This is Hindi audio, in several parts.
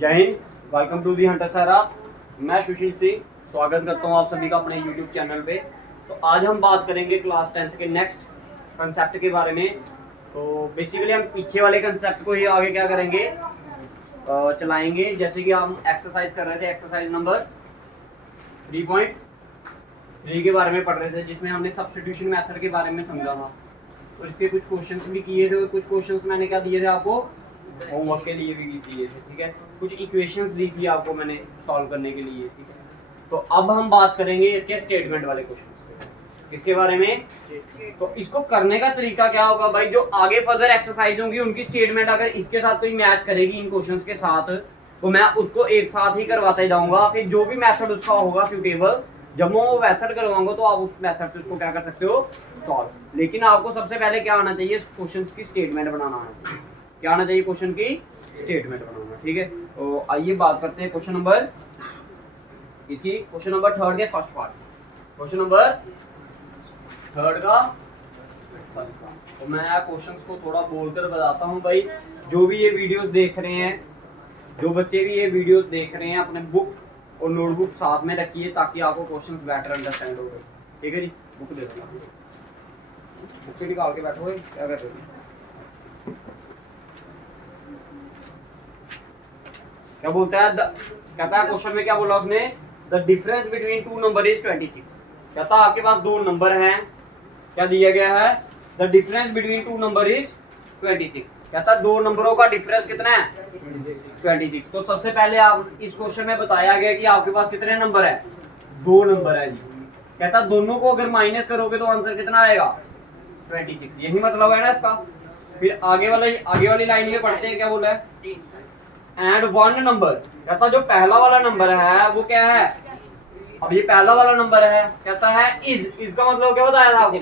जय हिंद, वेलकम टू दी हंटर सारा। मैं सुशील सिंह स्वागत करता हूं आप सभी का अपने यूट्यूब चैनल पे। तो आज हम बात करेंगे क्लास 10th के नेक्स्ट कंसेप्ट के बारे में। तो बेसिकली हम पीछे वाले कंसेप्ट को ही आगे क्या करेंगे, चलाएंगे। जैसे कि हम एक्सरसाइज कर रहे थे, एक्सरसाइज नंबर 3.3 के बारे में पढ़ रहे थे, जिसमें हमने सब्स्टिट्यूशन मेथड के बारे में समझा था। और इसके कुछ क्वेश्चंस भी किए थे और कुछ क्वेश्चंस मैंने क्या दिए थे आपको, होमवर्क के लिए भी दिए थे। ठीक है, कुछ इक्वेशंस दी थी आपको मैंने सॉल्व करने के लिए। ठीक है, तो अब हम बात करेंगे इसके स्टेटमेंट वाले क्वेश्चंस। किसके बारे में? तो इसको करने का तरीका क्या होगा भाई, जो आगे फर्दर एक्सरसाइज होंगी उनकी स्टेटमेंट अगर इसके साथ कोई मैच करेगी इन क्वेश्चंस के साथ, तो मैं उसको एक साथ ही करवाता ही जाऊंगा। फिर जो भी मेथड उसका होगा सूटेबल, जब मैं वो मेथड करवाऊंगा तो आप उस मेथड से उसको क्या कर सकते हो, सॉल्व। लेकिन आपको सबसे पहले क्या आना चाहिए, क्वेश्चंस की स्टेटमेंट बनाना आना चाहिए। क्या आना चाहिए? क्वेश्चन की स्टेटमेंट बनाना। ठीक है, तो आइए बात करते हैं क्वेश्चन नंबर 3 के फर्स्ट पार्ट। क्वेश्चन नंबर 3 का फर्स्ट पार्ट। तो मैं क्वेश्चंस को थोड़ा बोलकर बताता हूं भाई। जो भी ये वीडियोस देख रहे हैं, जो बच्चे भी ये वीडियोस देख रहे हैं, अपने बुक और नोटबुक साथ में रखिए ताकि आपको क्वेश्चंस बेटर अंडरस्टैंड हो गए। ठीक है जी, बुक दे दो, बुक से निकाल के बैठो। क्या कर रहे हो? क्या बोलता है? कहता है क्वेश्चन में क्या बोला उसने, the difference between two number is 26। कहता है आपके पास दो नंबर हैं, क्या दिया गया है, the difference between two number is 26। कहता है दो नंबरों का डिफरेंस कितना है, 26। तो सबसे पहले आप इस क्वेश्चन में बताया गया कि आपके पास कितने नंबर है, दो नंबर है जी। कहता है दोनों को अगर माइनस करोगे तो आंसर कितना आएगा, 26। यही मतलब है ना इसका। फिर आगे वाली लाइन में पढ़ते हैं, क्या बोला है, एंड वन नंबर। कहता जो पहला वाला नंबर है वो क्या है, अब ये पहला वाला नंबर है, कहता है इज। इसका मतलब क्या बताया था आपको,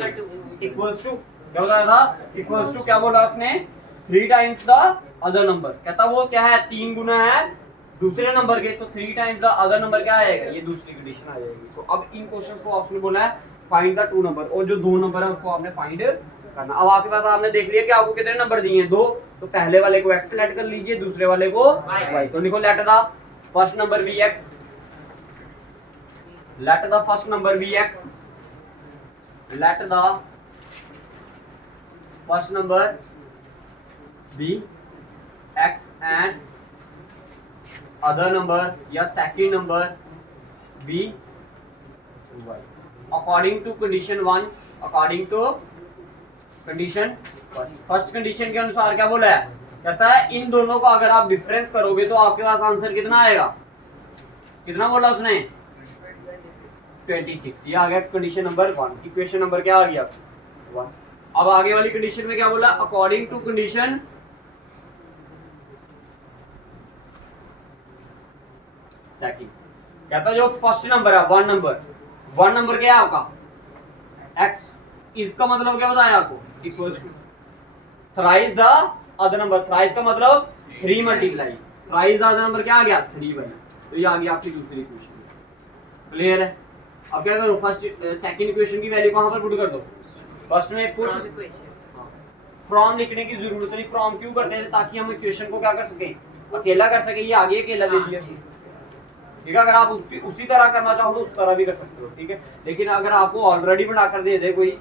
इक्वल्स टू। क्या बताया था? Equals to. क्या बोला आपने, 3 टाइम्स द अदर नंबर। कहता वो क्या है, 3 गुना है दूसरे नंबर के, तो 3 टाइम्स द अदर नंबर क्या आएगा, ये दूसरी कंडीशन आ जाएगी। तो अब इन क्वेश्चंस को आपने बोला है फाइंड द टू नंबर, और जो दो नंबर है उसको आपने फाइंड करना। अब आपके पास आपने देख लिया कि आपको कितने नंबर दिए हैं, दो। तो पहले वाले को x सेलेक्ट कर लीजिए, दूसरे वाले को y। तो लिखो let the first number be x, let the first number be x, let the first number be x and other number या second number be y according to condition 1। According to condition first condition के अनुसार क्या बोला है, कहता है इन दोनों का अगर आप डिफरेंस करोगे तो आपके पास आंसर कितना आएगा, कितना बोला उसने, 26। ये आ गया कंडीशन नंबर 1। इक्वेशन नंबर क्या आ गया, 1। अब आगे वाली कंडीशन में क्या बोला, अकॉर्डिंग टू कंडीशन सेकंड। कहता जो फर्स्ट नंबर है, वन नंबर क्या है आपका, x। इसका मतलब क्या बताया आपको, equals to thrice the other number. Thrice का मतलब 3 multiply, thrice the other number क्या आ गया, 3 बाई। तो ये आ गया आपकी दूसरी इक्वेशन। क्लियर है? अब क्या करो, फर्स्ट सेकंड इक्वेशन की वैल्यू कहां पर पुट कर दो, फर्स्ट में पुट। फ्रॉम लिखने की जरूरत नहीं। फ्रॉम क्यों करते हैं, ताकि हम इक्वेशन को क्या कर सके, अकेला कर सके। ये आगे अकेला दे दिया, ठीक है। अगर आप उसी तरह करना चाहो तो उस तरह भी कर सकते हो, ठीक है। लेकिन अगर आपको ऑलरेडी बनाकर दे दे कोई,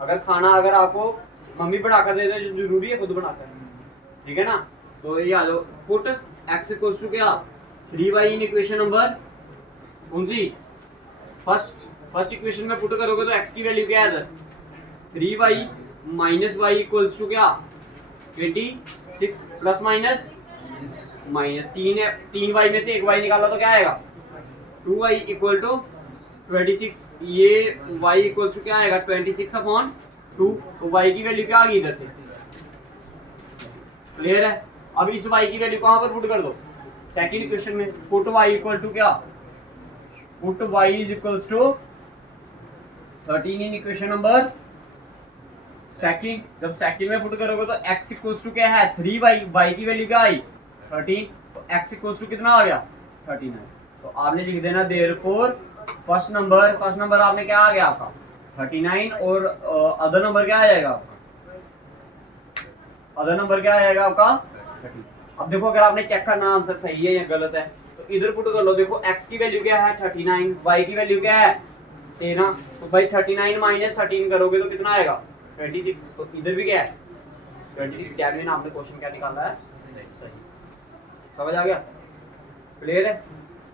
अगर खाना अगर आपको मम्मी बनाकर दे दे, जरूरी है खुद बनाकर, ठीक है ना। तो ये आ जाओ, पुट x इक्वल्स टू क्या, 3y इन इक्वेशन नंबर कौन सी, फर्स्ट इक्वेशन में पुट करोगे तो x की वैल्यू क्या है इधर, 3y minus y equals to क्या, 26 प्लस माइनस माइनस 3y में से एक y निकाला तो क्या आएगा, 2y इक्वल टू 26। ये y इक्वल टू क्या आएगा, 26 अपॉन 2। तो y की वैल्यू क्या आ गई इधर से, क्लियर है। अब इस y की वैल्यू कहां पर पुट कर दो, सेकंड इक्वेशन में। पुट y इक्वल टू क्या, put y is equals to 13 in equation number second. जब सेकंड में पुट करोगे तो x इक्वल्स टू क्या है, 3y। y की वैल्यू क्या आई, 13। तो x इक्वल्स टू कितना आ गया, 39। तो आपने लिख देना देयरफॉर फर्स्ट नंबर आपने क्या आ गया आपका 39, और अदर नंबर क्या आ जाएगा आपका, अदर नंबर क्या आएगा आपका 30। अब देखो अगर आपने चेक करना आंसर सही है या गलत है तो इधर पुट कर लो। देखो x की वैल्यू क्या है 39, y की वैल्यू क्या है 13। तो भाई 39 माइनस 13 करोगे तो कितना आएगा 26। तो इधर भी क्या है 26। क्या भी ना आपने क्वेश्चन क्या निकाला है सही। समझ आ गया? क्लियर है?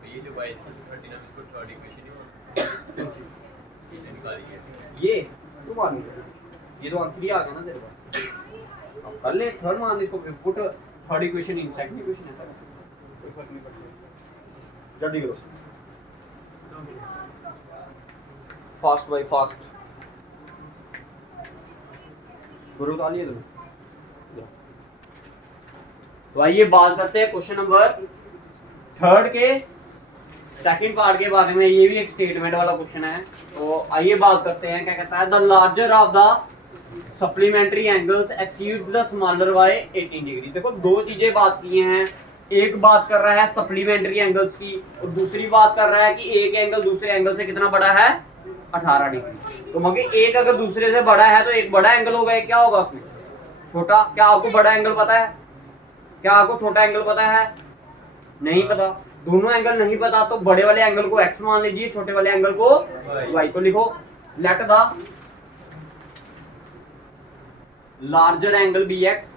ये जो 22 में 39 इसको थर्ड इक्वेशन ही ये निकाली है। ये तू मान ले, ये तो आंसर ही आ गया ना तेरे पास। अब कर ले थर्ड मान ले इसको, put third equation in second equation. ऐसा कोई फर्क नहीं पड़ता। जल्दी करो फास्ट बाय फास्ट। गुरु ताली है तो आइए बात करते हैं क्वेश्चन नंबर थर्ड के सेकंड पार्ट के बारे में। ये भी एक स्टेटमेंट वाला क्वेश्चन है। तो आइए बात करते हैं। क्या कहता है, the larger of the supplementary angles exceeds the smaller by 18 degree. देखो दो चीजें बात की हैं। एक बात कर रहा है सप्लीमेंट्री एंगल्स की और दूसरी बात कर रहा है कि एक एंगल दूसरे एंगल से कितना बड़ा है 18 डिग्री। तो मगर एक अगर दूसरे से बड़ा है तो एक बड़ा एंगल होगा, एक क्या होगा उसमें छोटा। क्या आपको बड़ा एंगल पता है? क्या आपको छोटा एंगल पता है? नहीं पता। दोनों एंगल नहीं पता तो बड़े वाले एंगल को x मान लीजिए, छोटे वाले एंगल को y। तो लिखो let the larger angle bx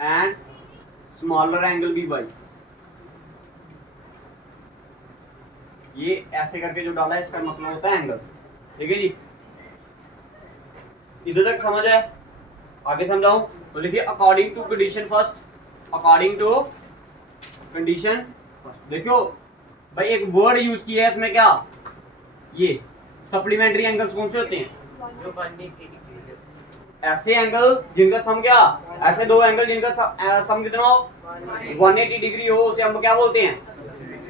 and smaller angle by। ये ऐसे करके जो डाला है इसका मतलब होता है एंगल। ठीक है जी, इधर तक समझ है? आगे समझाऊं तो लिखिए according to condition first. According to condition देखो भाई एक वर्ड यूज किया है इसमें, क्या ये सप्लीमेंट्री एंगल्स कौन से होते हैं? जो 180 डिग्री ऐसे एंगल जिनका सम क्या, ऐसे दो एंगल जिनका सम कितना हो 180 डिग्री हो उसे हम क्या बोलते हैं।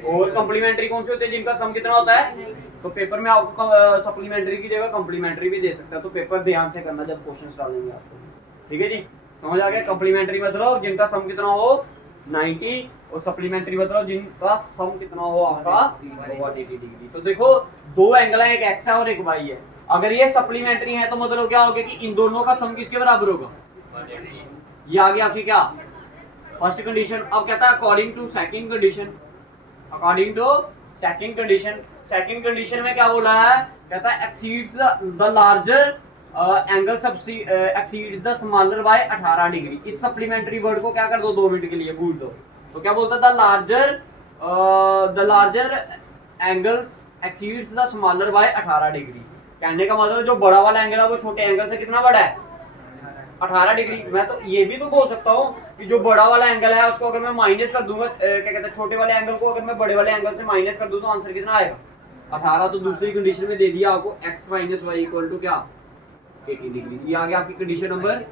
और कॉम्प्लीमेंट्री कौन से होते हैं जिनका सम कितना होता है? तो पेपर में आपको सप्लीमेंट्री की जगह कॉम्प्लीमेंट्री भी दे सकता है। तो पेपर ध्यान से करना जब क्वेश्चंस डालेंगे आपको। ठीक है जी, समझ आ गया? कॉम्प्लीमेंट्री मतलब जिनका सम कितना हो 90 और सप्लीमेंट्री मतलब जिनका सम कितना हो आपका 180 डिग्री। तो देखो दो एंगल है, एक एक्स है और एक वाई है। अगर ये सप्लीमेंट्री है तो मतलब क्या होगा कि इन दोनों का सम किसके बराबर होगा? 180। ये आ गया आपकी क्या फर्स्ट कंडीशन। अब कहता है according to second condition. According to second condition, second condition में क्या बोला है? कहता है exceeds the larger angle exceeds the smaller by 18 degree. इस सप्लीमेंट्री वर्ड को क्या कर दो 2 मिनट के लिए भूल दो। तो क्या बोलता है? The larger angle exceeds the smaller by 18 degree. कहने का मतलब जो बड़ा वाला एंगल है वो छोटे एंगल से कितना बड़ा है 18 डिग्री। मैं तो ये भी तो बोल सकता हूँ कि जो बड़ा वाला एंगल है उसको अगर मैं माइनस कर दूंगा, क्या कहते हैं छोटे वाले एंगल को अगर मैं बड़े वाले एंगल से माइनस कर दूं तो आंसर कितना आएगा 18। तो दूसरी कंडीशन में दे दिया आपको x minus y equal to क्या 80 डिग्री। ये आ गया आपकी कंडीशन नंबर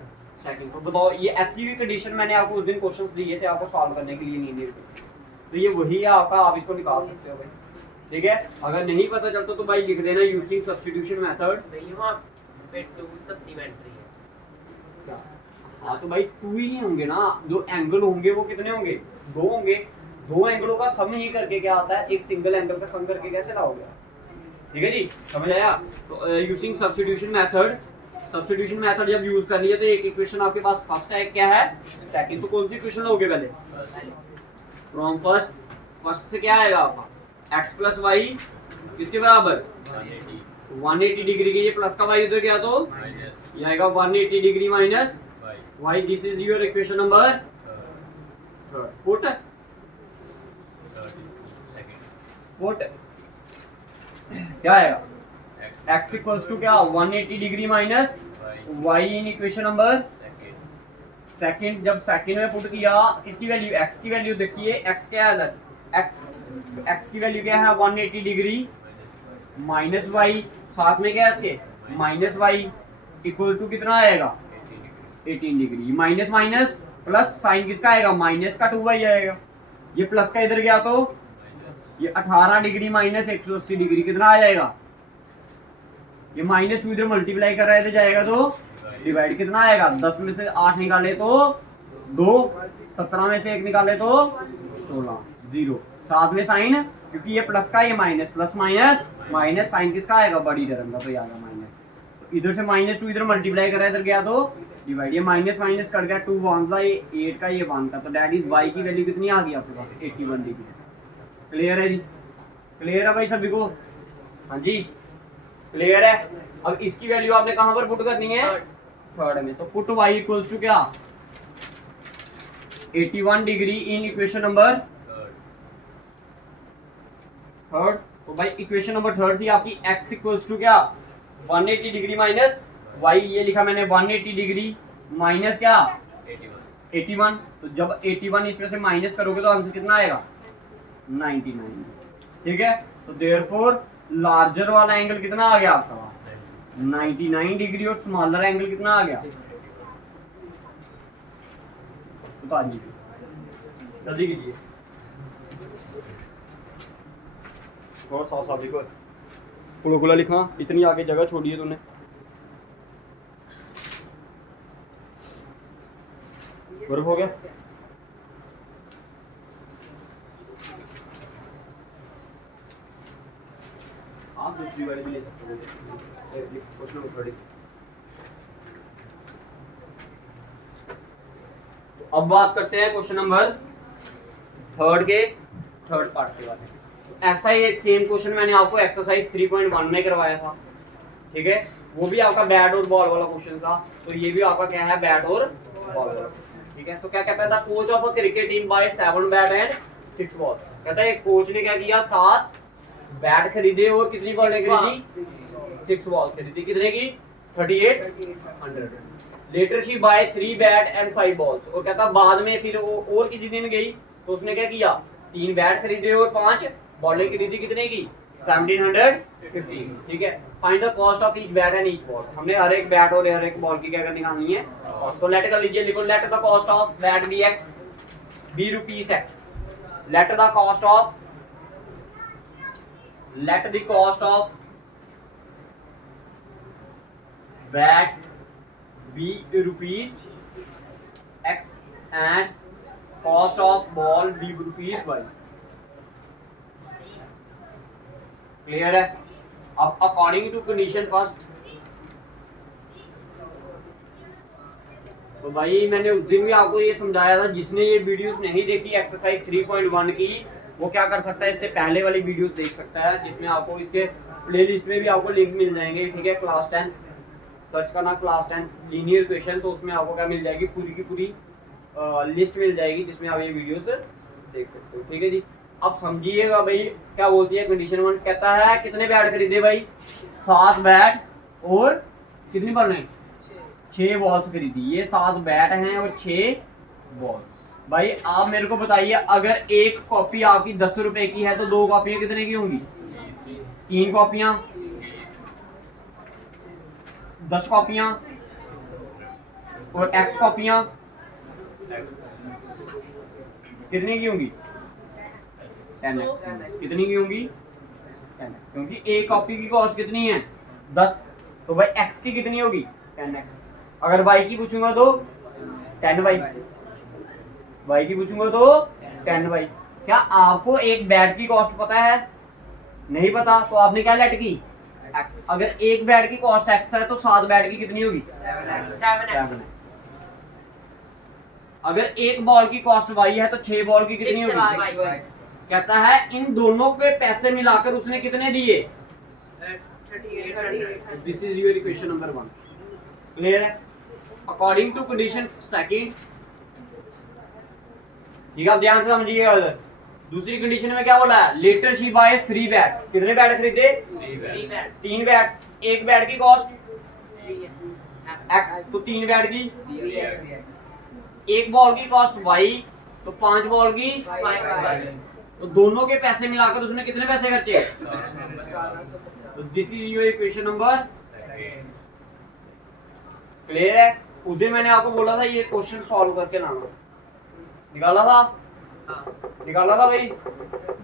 सेकंड। तो बताओ ये ऐसी भी कंडीशन मैंने आपको उस दिन क्वेश्चंस दिए थे आपको सॉल्व करने के लिए नहीं दिए थे। तो ये वही है आपका, आप इसको निकाल सकते हो भाई। ठीक है, अगर नहीं पता चलता तो भाई लिख देना यूजिंग सब्स्टिट्यूशन मेथड। नहीं वहाँ पे 2 सप्लीमेंट्री है। क्या? हाँ तो भाई 2 ही होंगे ना, जो एंगल होंगे वो कितने होंगे 2 होंगे। दो एंगलों का सम ही करके क्या आता है, एक सिंगल एंगल का सम करके कैसे लाओगे? ठीक है जी, समझ आया? तो using substitution method, substitution method जब यूज कर लिया तो एक इक्वेशन आपके पास फर्स्ट है, क्या है सेकंड। तो कौन सी इक्वेशन लोगे पहले? फ्रॉम फर्स्ट, फर्स्ट से क्या आएगा आपका x प्लस वाई किसके बराबर 180 डिग्री के। ये प्लस का वाई उधर गया तो ये आएगा 180 degree minus y. This is your equation number third. Put put क्या आएगा x इक्वल्स टू क्या 180 degree minus y in equation number second. जब सेकंड में पुट किया इसकी वैल्यू x की वैल्यू देखिए, x क्या है x की वैल्यू क्या है 180 डिग्री माइनस y, साथ में क्या है इसके माइनस y इक्वल टू कितना आएगा 18 degree. Minus minus plus sign किसका आएगा माइनस का 2y आएगा। ये प्लस का इधर गया तो ये 18 डिग्री माइनस 180 डिग्री कितना आ जाएगा। ये माइनस 2 इधर मल्टीप्लाई कर रहे थे जाएगा तो डिवाइड कितना आएगा 10 में से 8 निकाले तो 2, 17 में से 1 निकाले तो 16, 0 साथ में साइन क्योंकि ये प्लस का ये minus, plus minus minus sign किसका आएगा बड़ी टर्म का तो ये आएगा माइनस। तो इधर से -2 इधर मल्टीप्लाई कर रहा है इधर गया तो डिवाइड, ये माइनस माइनस कट गया, 2 1 था, ये 8 का, ये 1 का, तो डैट इज y की वैल्यू कितनी आ गई आपके पास? 81 डिग्री। क्लियर है जी? क्लियर है भाई सभी को? हाँ जी क्लियर है। अब इसकी वैल्यू आपने कहां पर पुट करनी है? थर्ड में। तो पुट y इक्वल्स टू क्या? 81 degree in equation number third. तो भाई इक्वेशन नंबर थर्ड थी आपकी x इक्वल्स टू क्या? 180 डिग्री माइनस y, ये लिखा मैंने 180 डिग्री माइनस क्या? 81। तो जब 81 इसमें से माइनस करोगे तो आंसर कितना आएगा? 99। ठीक है, तो देयरफॉर लार्जर वाला एंगल कितना आ गया आपका? 99 डिग्री, और स्मॉलर एंगल कितना आ गया? बता दीजिए, जल्दी कीजिए। और साफ साफ लिखो, खुला खुला लिखा, इतनी आगे जगह छोड़ी है तूने। बर्फ हो गया? आप दूसरी वाली भी ले सकते हो। Question number 30। तो अब बात करते हैं क्वेश्चन नंबर थर्ड के थर्ड पार्ट के बारे में। ऐसा ही एक सेम क्वेश्चन मैंने आपको एक्सरसाइज 3.1 में करवाया था। ठीक है, वो भी आपका बैट और बॉल वाला क्वेश्चन था। तो ये भी आपका क्या है? बैट और बॉल वाला। ठीक है, तो क्या कहता था? Coach of a cricket team buy 7 bat and 6 ball. कहता है कोच ने क्या किया? 7 बैट खरीदे और कितनी बॉलें खरीदी? 6 बॉल खरीदी। कितने की? 3800। Later she buy 3 bat and 5 balls. और कहता बाद में फिर वो और किसी दिन गई तो उसने क्या किया? 3 बैट खरीदे और 5 बॉलें खरीदी। कितने की? 1750। ठीक है, find the cost of each bat and each ball. हमने हर एक बैट और हर एक बॉल की क्या करनी निकालनी है? तो लेट कर लीजिए, लिखो let the cost of bat be x, be rupees x. Let the cost of, let the cost of bat be rupees x and cost of ball be rupees y। Clear है? अब अकॉर्डिंग टू कंडीशन फर्स्ट, तो भाई मैंने उस दिन भी आपको ये समझाया था, जिसने ये वीडियोस नहीं देखी एक्सरसाइज 3.1 की, वो क्या कर सकता है? इससे पहले वाली वीडियोस देख सकता है, जिसमें आपको इसके प्लेलिस्ट में भी आपको लिंक मिल जाएंगे। ठीक है, क्लास 10 सर्च करना, क्लास 10 लीनियर इक्वेशन, तो उसमें आपको क्या मिल जाएगी? पूरी की पूरी लिस्ट मिल जाएगी, जिसमें आप ये वीडियोस देख सकते हो। ठीक है जी, अब समझिएगा भाई क्या बोलती है कंडीशन 1। कहता है कितने बैट खरीदे भाई? 7 बैट और कितनी बॉल? 6 बॉल्स खरीदी। ये 7 बैट हैं और 6 बॉल्स। भाई आप मेरे को बताइए, अगर एक कॉपी आपकी 10 रुपए की है तो 2 कॉपियां कितने की होंगी? 3 कॉपियां, 10 कॉपियां, और x कॉपियां कितने की होंगी? 10x। कितनी की होंगी? 10x। क्योंकि एक कॉपी की कॉस्ट कितनी है? 10। तो भाई x की कितनी होगी? 10x। अगर y की पूछूंगा तो 10y। y की पूछूंगा तो 10y। क्या आपको एक बैट की कॉस्ट पता है? नहीं पता, तो आपने क्या लेट की? x। अगर एक बैट की कॉस्ट x है तो 7 बैट की कितनी होगी? 7। अगर एक बॉल की कॉस्ट y है तो 6 बॉल की कितनी होगी? कहता है इन दोनों पे पैसे मिलाकर उसने कितने दिए? 38। This is your equation number 1। Clear है? अकॉर्डिंग टू कंडीशन सेकंड, ठीक है, आप ध्यान से समझिएगा। दूसरी कंडीशन में क्या बोला है? Later she buy 3 bat. कितने बैट खरीदे? 3 बैट। एक बैट की कॉस्ट x, तो 3 बैट की। एक बॉल की कॉस्ट y, तो 5 बॉल की 5। तो दोनों के पैसे मिलाकर उसने कितने पैसे खर्चे? तो this is your equation number. Clear है? उस दिन मैंने आपको बोला था ये क्वेश्चन सॉल्व करके लाना। निकाला था? निकाला था भाई।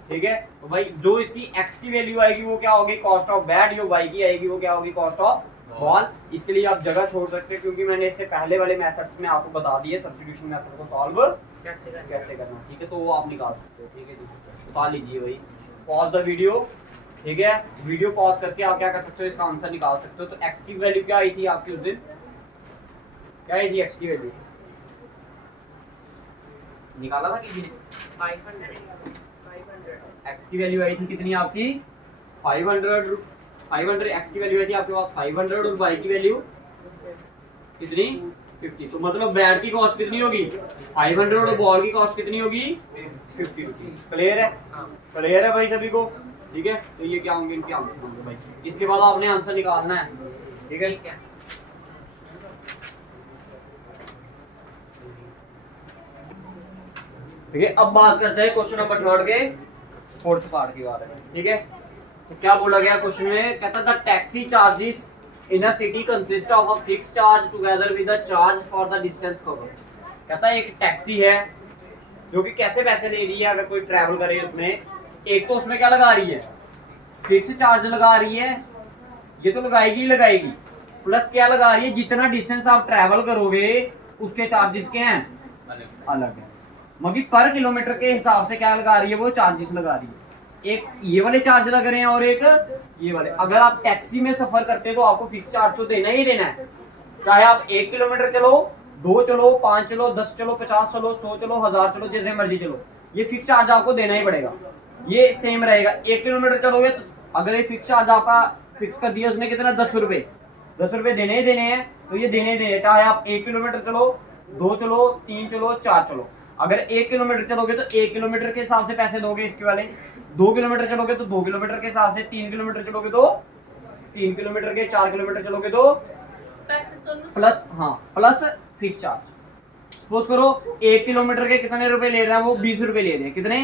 ठीक है, तो भाई जो इसकी x की वैल्यू आएगी वो क्या होगी? Cost of bat. जो y की आएगी वो क्या होगी? Cost of ball. इसके लिए आप जगह छोड़ सकते हैं, क्योंकि मैंने इससे पहले वाले मेथड्स में आपको बता दिए सब्स्टिट्यूशन मेथड को सॉल्व कैसे करना। ठीक है, तो वो आप निकाल सकते हो। ठीक है जी, बता लीजिए भाई। Pause the video. ठीक है, वीडियो पॉज करके आप क्या कर सकते हो? इसका आंसर निकाल सकते हो। तो x की वैल्यू क्या आई थी आपकी उस दिन? क्या है जी एक्स की वैल्यू निकाला था किसी ने 500 एक्स की वैल्यू आई थी कितनी आपकी 500 एक्स की वैल्यू आई थी आपके पास 500 और वाई की वैल्यू कितनी 50 तो मतलब बैट की कॉस्ट कितनी होगी 500 और बॉल की कॉस्ट कितनी होगी 50 रुपीज क्लियर है हाँ क्लियर है भाई सभी को ठीक है तो ये क्या होंगे इनके आंसर होंगे भाई इसके बाद आपने आंसर निकालना है ठीक है ठीक है ठीक है अब बात करते हैं क्वेश्चन नंबर 3 के फोर्थ पार्ट की बात है ठीक है तो क्या बोला गया क्वेश्चन में कहता था taxi charges in a city consist of a fixed charge together with the charge for the distance covered कहता है एक टैक्सी है जो कि कैसे पैसे ले रही है अगर कोई ट्रैवल करे उसमें एक तो उसमें क्या लगा रही है फिक्स चार्ज लगा रही है ये तो लगाएगी ही लगाएगी प्लस क्या लगा रही है जितना डिस्टेंस आप ट्रैवल करोगे उसके चार्जेस के हैं अलग है मगर पर किलोमीटर के हिसाब से क्या लगा रही है वो चार्जेस लगा रही है एक ये वाले चार्ज लग रहे हैं और एक ये वाले अगर आप टैक्सी में सफर करते हैं तो आपको फिक्स चार्ज तो देना ही देना है चाहे आप 1 किलोमीटर चलो 2 चलो 5 चलो 10 चलो 50 चलो 100 चलो 1000 चलो जितने मर्जी चलो ये फिक्स चार्ज आपको देना ही पड़ेगा ये सेम रहेगा 1 किलोमीटर चलोगे तो अगर ये फिक्स चार्ज आपका फिक्स कर दिया उसने कितना 10 रुपए देने ही देने हैं तो ये देने ही देने हैं चाहे आप 1 किलोमीटर चलो 2 चलो 3 चलो 4 चलो अगर 1 किलोमीटर चलोगे तो 1 किलोमीटर के हिसाब से पैसे दोगे इसके वाले 2 किलोमीटर चलोगे तो 2 किलोमीटर के हिसाब से 3 किलोमीटर चलोगे तो 3 किलोमीटर के 4 किलोमीटर चलोगे तो प्लस हाँ प्लस फिक्स चार्ज सपोज करो 1 किलोमीटर के कितने रुपए ले रहे हैं वो 20 रुपए ले रहे हैं कितने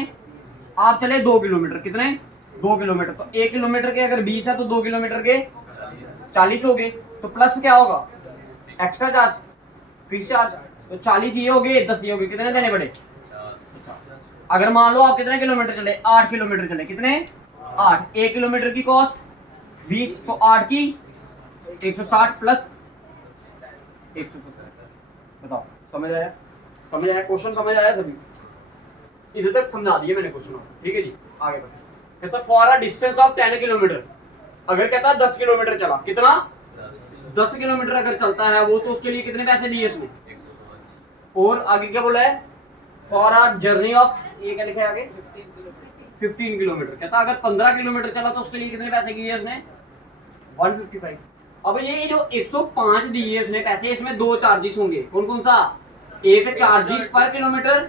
आप चले 2 किलोमीटर कितने 2 किलोमीटर तो 1 किलोमीटर के अगर 20 है तो 2 किलोमीटर के 40 हो गए तो प्लस क्या होगा एक्स्ट्रा चार्ज फिक्स चार्ज तो 40 ये हो गए 10 ये हो गए कितने देने पड़े अगर मान लो आप कितने किलोमीटर चले 8 किलोमीटर चले कितने 8 1 किलोमीटर की कॉस्ट 20 तो 8 की 160 प्लस 170 बताओ समझ आया क्वेश्चन समझ आया सभी इधर तक समझा दिया मैंने क्वेश्चन ठीक है जी आगे बढ़ते कहता for a distance of 10 kilometre अगर कहता है 10 किलोमीटर चला कितना 10 किलोमीटर अगर चलता है वो तो उसके लिए कितने पैसे दिए उसने और आगे क्या बोला है फॉर अ जर्नी ऑफ ये क्या लिखा है आगे 15 किलोमीटर कहता अगर 15 किलोमीटर चला तो उसके लिए कितने पैसे किए उसने 155 अब ये जो 105 दिए उसने पैसे इसमें दो चार्जेस होंगे कौन कौन सा एक चार्जेस पर किलोमीटर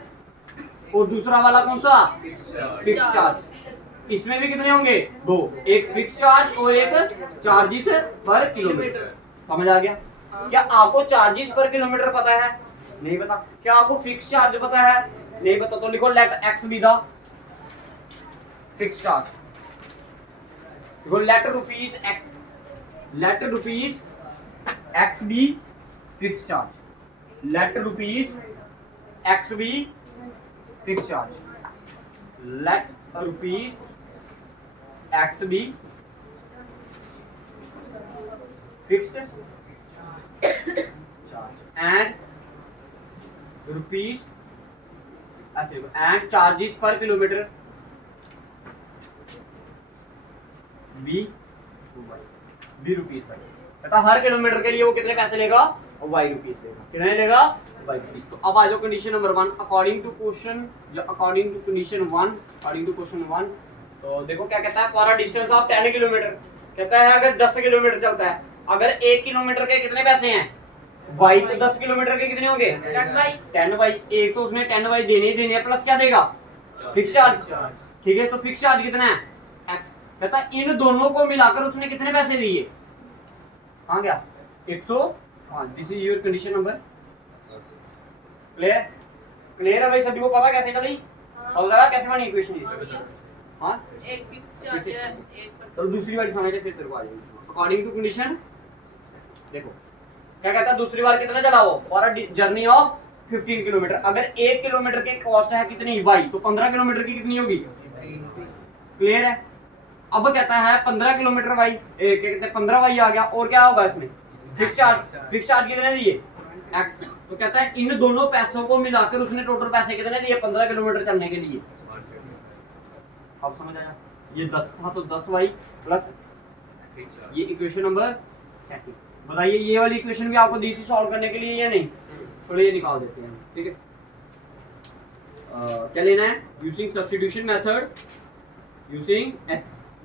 और दूसरा वाला कौन सा फिक्स चार्ज इसमें भी कितने होंगे दो एक फिक्स चार्ज और एक चार्जेस पर किलोमीटर समझ आ गया क्या आपको चार्जेस पर किलोमीटर पता है नहीं पता क्या आपको फिक्स चार्ज पता है नहीं पता तो लिखो let X be the fix charge लिखो let rupees X be fix charge let rupees X be fix charge let rupees X be fixed charge and rupees and charges per kilometre be rupees per कहता हर किलोमीटर के लिए वो कितने पैसे लेगा और वाई रुपीस लेगा कितने लेगा वाई रुपीस तो अब आ जाओ condition number 1 according to question या अकॉर्डिंग टू कंडीशन 1 तो देखो क्या कहता है for a distance of 10 kilometre कहता है अगर 10 किलोमीटर चलता है अगर 1 किलोमीटर के कितने पैसे हैं वाई तो 10 किलोमीटर के कितने होंगे 10 वाई एक तो उसने 10 वाई देने ही देने हैं प्लस क्या देगा फिक्स चार्ज ठीक है तो फिक्स चार्ज कितना है एक्स कहता इन दोनों को मिलाकर उसने कितने पैसे दिए हाँ क्या 100 हाँ this is your condition number clear है भाई सभी को पता कैसे चली और लगा कैसे बनी इक्वेशन ये हाँ एक फिक्स चार्ज है एक तो दूसरी बार समझ ले फिर तेरे को आ जाएगी अकॉर्डिंग टू कंडीशन देखो क्या कहता है दूसरी बार कितना चला वो for a journey of 15 kilometre अगर 1 किलोमीटर की कॉस्ट है कितनी वाई तो 15 किलोमीटर की कितनी होगी क्लियर है अब कहता है 15 किलोमीटर वाई क्या कहते हैं 15 वाई आ गया और क्या होगा इसमें फिक्स चार्ज कितने दिए एक्स तो कहता है इन दोनों पैसों को मिलाकर उसने टोटल पैसे कितने दिए 15 किलोमीटर चलने के लिए अब समझ आया ये 10 था तो 10 वाई प्लस ये इक्वेशन नंबर बताइए ये वाली इक्वेशन भी आपको दी थी सॉल्व करने के लिए या नहीं? थोड़ा ये निकाल देते हैं, ठीक है। क्या लेना है? Using substitution method, using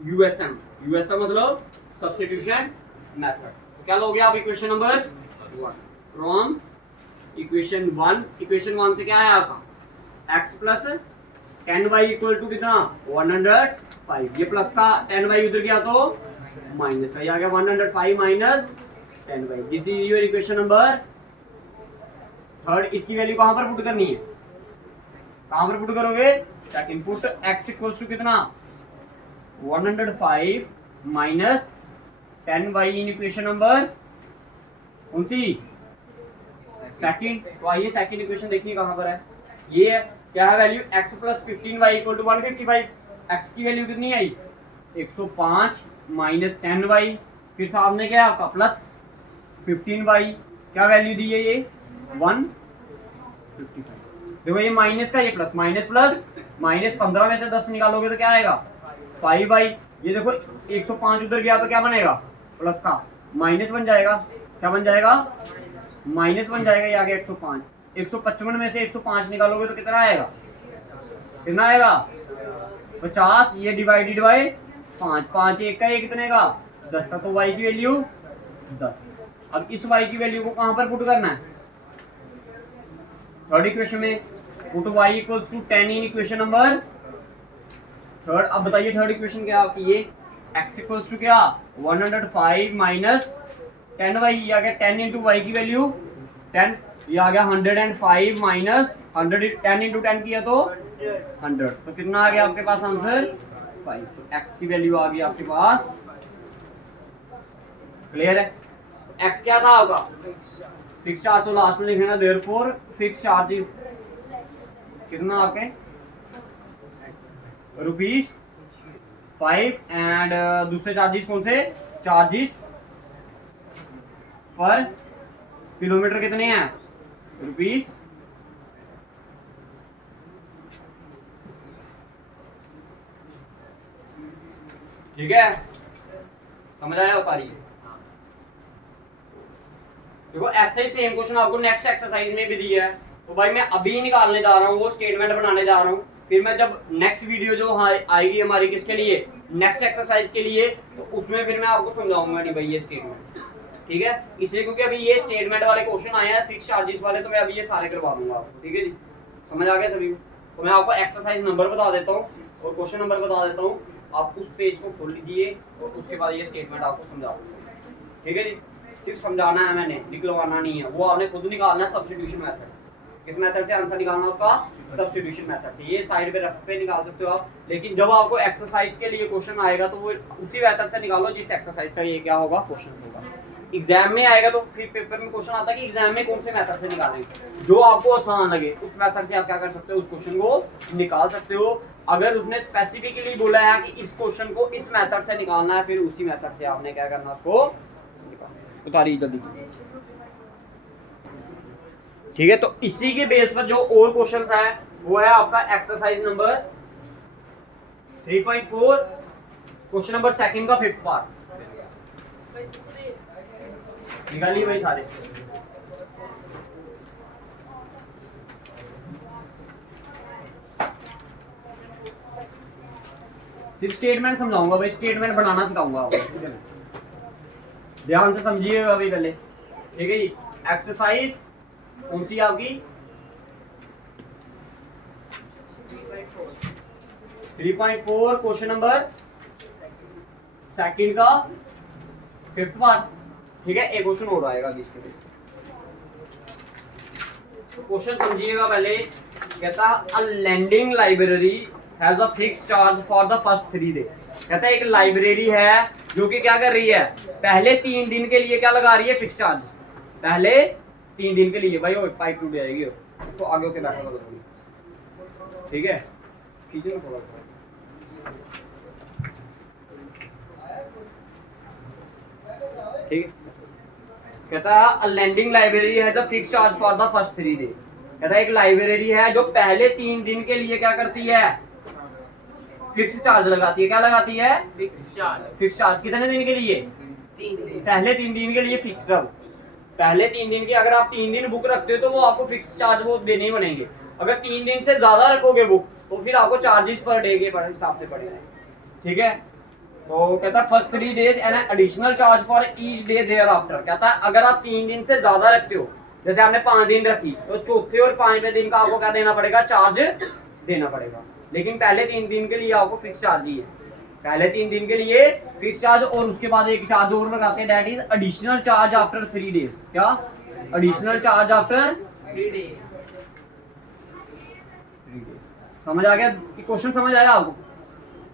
USM. USM मतलब सब्स्टिट्यूशन मेथड। तो क्या लोगे आप equation number 1 from equation 1। Equation 1 से क्या है आपका x plus 10y equal to कितना 105। ये प्लस का 10y उधर गया तो माइनस का, आ गया 105 minus 10y। This is your equation number 3। इसकी वैल्यू कहां पर पुट करनी है? कहां पर पुट करोगे? Second put x equals to कितना 105 माइनस 10y इन इक्वेशन नंबर कौन सी? सेकंड। तो आइए सेकंड इक्वेशन देखिए कहां पर है। ये है क्या है value x plus 15y equal to 155। x की वैल्यू कितनी आई 105 माइनस 10y, फिर सामने क्या है आपका प्लस 15y। क्या वैल्यू दी है ये 155। देखो ये माइनस का, ये प्लस, माइनस प्लस माइनस 15 में से 10 निकालोगे तो क्या आएगा 5y। ये देखो 105 उधर गया तो क्या बनेगा प्लस का माइनस बन जाएगा। क्या बन जाएगा? माइनस बन जाएगा। ये आ गया 105। 155 में से 105 निकालोगे तो कितना आएगा? कितना आएगा 50। ये डिवाइडेड बाय 5, 5 एक का ये कितने का 10 का, तो y की वैल्यू 10। अब इस y की वैल्यू को कहां पर पुट करना है? थर्ड इक्वेशन में put y equals to 10 in equation number 3। अब बताइए थर्ड इक्वेशन क्या आपकी? ये x इक्वल्स टू क्या 105 माइनस 10y। ये आ गया 10 इंटू वाई की वैल्यू 10। ये आ गया 105 माइनस 100, 10 इंटू 10 किया तो 100। तो कितना आ गया आपके पास आंसर 5। तो x की वैल्यू आ गई आपके पास। क्लियर है? x क्या था आपका फिक्स चार्ज, तो लास्ट में लिखना देयरफॉर फिक्स चार्ज कितना आपके ₹5 एंड दूसरे चार्जेस कौन से? चार्जेस पर किलोमीटर कितने हैं ₹। ठीक है, समझ आया होता रही है। देखो ऐसे ही सेम क्वेश्चन आपको नेक्स्ट एक्सरसाइज में भी दिया है। तो भाई मैं अभी निकालने जा रहा हूँ, वो स्टेटमेंट बनाने जा रहा हूँ। फिर मैं जब नेक्स्ट वीडियो जो आएगी हमारी किसके लिए, नेक्स्ट एक्सरसाइज के लिए, तो उसमें फिर मैं आपको समझाऊंगा नहीं भाई ये स्टेटमेंट। ठीक है, इसलिए क्योंकि अभी ये स्टेटमेंट वाले क्वेश्चन आए हैं फिक्स चार्जेस वाले, तो मैं अभी ये सारे करवा दूंगा आपको। ठीक है जी, समझ आ गया सभी? तो मैं आपको एक्सरसाइज नंबर बता देता हूँ और क्वेश्चन नंबर बता देता हूँ। आप उस पेज को खोल लीजिए और उसके बाद ये स्टेटमेंट आपको समझाऊंगा। ठीक है जी, सिर्फ समझाना है, मैंने निकलवाना नहीं है। वो आपने खुद निकालना है सब्स्टिट्यूशन मेथड। किस मेथड से आंसर निकालना उसका? सब्स्टिट्यूशन मेथड से। ये साइड पे रफ पे निकाल सकते हो आप, लेकिन जब आपको एक्सरसाइज के लिए क्वेश्चन आएगा तो वो उसी मेथड से निकालो जिस एक्सरसाइज का ये क्या होगा क्वेश्चन होगा। एग्जाम में आएगा तो फिर पेपर में क्वेश्चन आता है कि एग्जाम में कौन से मेथड से निकालेंगे, जो आपको आसान लगे उस मेथड से आप क्या कर सकते हो, उस क्वेश्चन को निकाल सकते हो। अगर उसने स्पेसिफिकली बोला है कि इस क्वेश्चन को इस मेथड से निकालना है, फिर उसी मेथड से आपने क्या करना, उसको उतारिए जल्दी। ठीक है, तो इसी के बेस पर जो और क्वेश्चंस है वो है आपका exercise number 3.4 question number second का 5th पार्ट। निकालिए भाई सारे। सिर्फ स्टेटमेंट समझाऊंगा भाई, स्टेटमेंट बनाना सिखाऊंगा आपको। ध्यान से समझिएगा अभी पहले। ठीक है जी, एक्सरसाइज कौन सी आपकी 3.4 क्वेश्चन नंबर सेकंड का 5th पार्ट। ठीक है, एक क्वेश्चन और आएगा अभी इसके लिए। क्वेश्चन समझिएगा पहले। कहता a lending library has a fix charge for the first 3 day. कहता है एक लाइब्रेरी है जो कि क्या कर रही है, पहले 3 दिन के लिए क्या लगा रही है, फिक्स चार्ज। पहले 3 दिन के लिए। भाई वो पाइप टूट जाएगी तो आगे होके बैठा करो। ठीक है, खींचो थोड़ा। ठीक है, कहता है a lending library has a fix charge for the first 3 day. कहता है एक लाइब्रेरी है जो पहले 3 दिन के लिए क्या करती है, फिक्स चार्ज लगाती है। क्या लगाती है, फिक्स चार्ज। Fix charge. कितने दिन के लिए, पहले 3 दिन के लिए फिक्स्ड है वो। पहले 3 दिन के, अगर आप 3 दिन बुक रखते हो तो वो आपको फिक्स चार्ज वो देने ही बनेंगे। अगर 3 दिन से ज्यादा रखोगे बुक तो फिर आपको चार्जेस पर डे के हिसाब से पड़ेगा। ठीक है, तो कहता है first 3 days and additional charge for each day thereafter. कहता है अगर आप 3 दिन से ज्यादा रखते हो, जैसे आपने 5 दिन रखी, तो चौथे और 5वें दिन का आपको क्या देना पड़ेगा, चार्ज देना पड़ेगा। लेकिन पहले 3 दिन के लिए आपको फिक्स चार्ज ही है, पहले 3 दिन के लिए फिक्स चार्ज, और उसके बाद एक चार्ज और लगाते हैं, that is additional charge after 3 days. क्या एडिशनल चार्ज आफ्टर 3 डेज। समझ आ गया क्वेश्चन? समझ आया आपको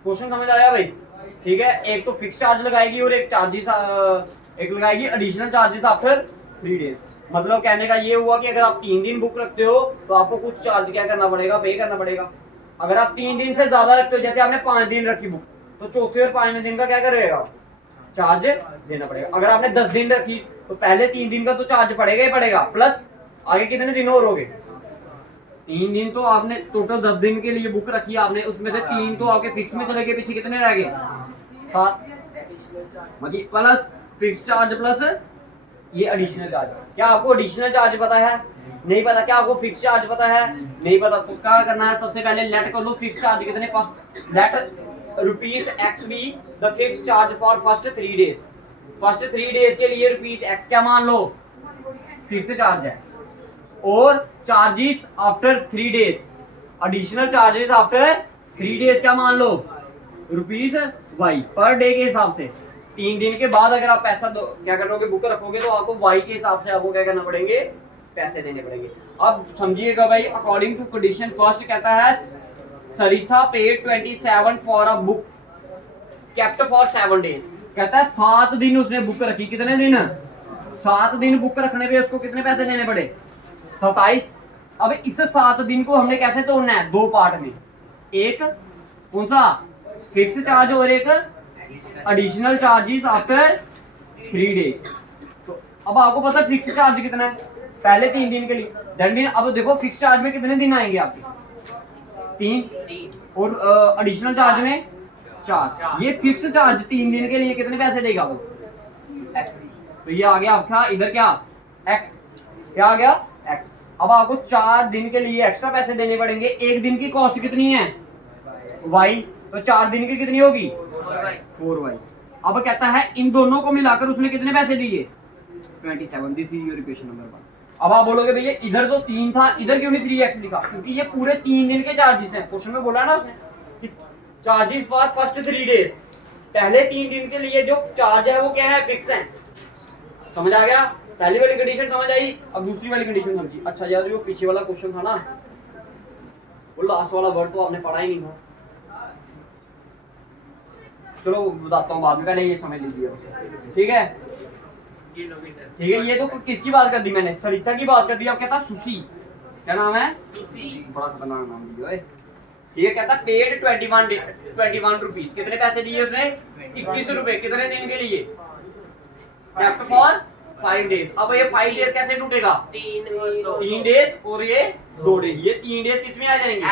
क्वेश्चन? समझ आया भाई? ठीक है, एक तो फिक्स चार्ज लगाएगी और एक चार्जेस एक लगाएगी एडिशनल चार्जेस आफ्टर 3 डेज। मतलब कहने का ये हुआ कि अगर आप 3 दिन बुक रखते हो तो आपको कुछ चार्ज क्या करना पड़ेगा, पे करना पड़ेगा। अगर आप 3 दिन से ज्यादा रखते हो, जैसे आपने 5 दिन रखी बुक, तो चौथे और 5वें दिन का क्या करेगा, चार्ज देना पड़ेगा। अगर आपने 10 दिन रखी तो पहले 3 दिन का तो चार्ज पड़ेगा ही पड़ेगा, प्लस आगे कितने दिन और हो गए, 3 दिन। तो आपने टोटल 10 दिन के लिए बुक रखी आपने, उसमें से 3 तो आपके फिक्स में चले गए, पीछे कितने रह गए, 7। मतलब प्लस फिक्स चार्ज प्लस ये एडिशनल चार्ज। क्या आपको एडिशनल चार्ज पता है? नहीं पता। क्या आपको फिक्स चार्ज पता है? नहीं पता। तो क्या करना है, सबसे पहले लेट कर लो फिक्स चार्ज कितने, first let rupees x be the fix charge for first 3 days. First 3 days के लिए रुपीज एक्स क्या मान लो, फिक्स चार्ज है, और charges after 3 days, additional charges after 3 days क्या मान लो, रुपीज वाई पर डे के हिसाब से। 3 दिन के बाद अगर आप पैसा दो क्या करोगे, बुक रखोगे, तो आपको वाई के हिसाब से आपको क्या करना पड़ेंगे, पैसे देने पड़ेंगे। अब समझिएगा भाई, अकॉर्डिंग टू कंडीशन फर्स्ट कहता है Sarita paid 27 for a book kept for 7 days. कहता है 7 दिन उसने बुक रखी, कितने दिन, 7 दिन बुक रखने पे उसको कितने पैसे देने पड़े, 27। अब इस 7 दिन को हमने कैसे तोड़ना है, 2 पार्ट में, एक कौन सा फिक्स चार्ज और एक एडिशनल चार्जेस आफ्टर 3 डेज। तो अब आपको पता है फिक्स चार्ज कितना है, पहले 3 दिन के लिए दिन। अब देखो फिक्स चार्ज में कितने दिन आएंगे आपके, 3, और एडिशनल चार्ज में 4। ये फिक्स चार्ज 3 दिन के लिए कितने पैसे देगा वो, X। तो ये आ गया आपका इधर क्या, x, क्या आ गया, x। अब आपको 4 दिन के लिए एक्स्ट्रा पैसे देने पड़ेंगे। एक दिन की कॉस्ट कितनी है, y, तो 4 दिन की कितनी होगी, 4y। अब कहता है इन दोनों को मिलाकर उसने कितने पैसे दिए, 27। This is your equation number 1। अब आप बोलोगे भैया इधर तो 3 था, इधर क्यों नहीं 3x लिखा, क्योंकि ये पूरे 3 दिन के चार्जेस हैं। क्वेश्चन में बोला ना उसने कि चार्जेस फॉर फर्स्ट 3 डेज, पहले 3 दिन के लिए जो चार्ज है वो क्या है, फिक्स है। समझ आ गया? पहली वाली कंडीशन समझ आई। अब दूसरी वाली कंडीशन समझी। अच्छा यार, जो पीछे वाला क्वेश्चन था ना, वो लास्ट वाला वर्ड तो आपने पढ़ा ही नहीं था। चलो बताता हूँ बाद में, पहले ये समझ लीजिए, ठीक है? ठीक है, ये तो किसकी बात कर दी मैंने, सरिता की बात कर दी। अब कहता सुसी, क्या नाम है, सुसी, बड़ा खतरनाक नाम दिया। ठीक है, कहता पेड 21 रुपीज, कितने पैसे दिए उसने, 21 रुपए, कितने दिन के लिए, केप्ट फॉर 5 डेज। अब ये 5 डेज कैसे टूटेगा, 3 डेज और ये 2 डेज। ये 3 डेज किसमें आ जाएंगे,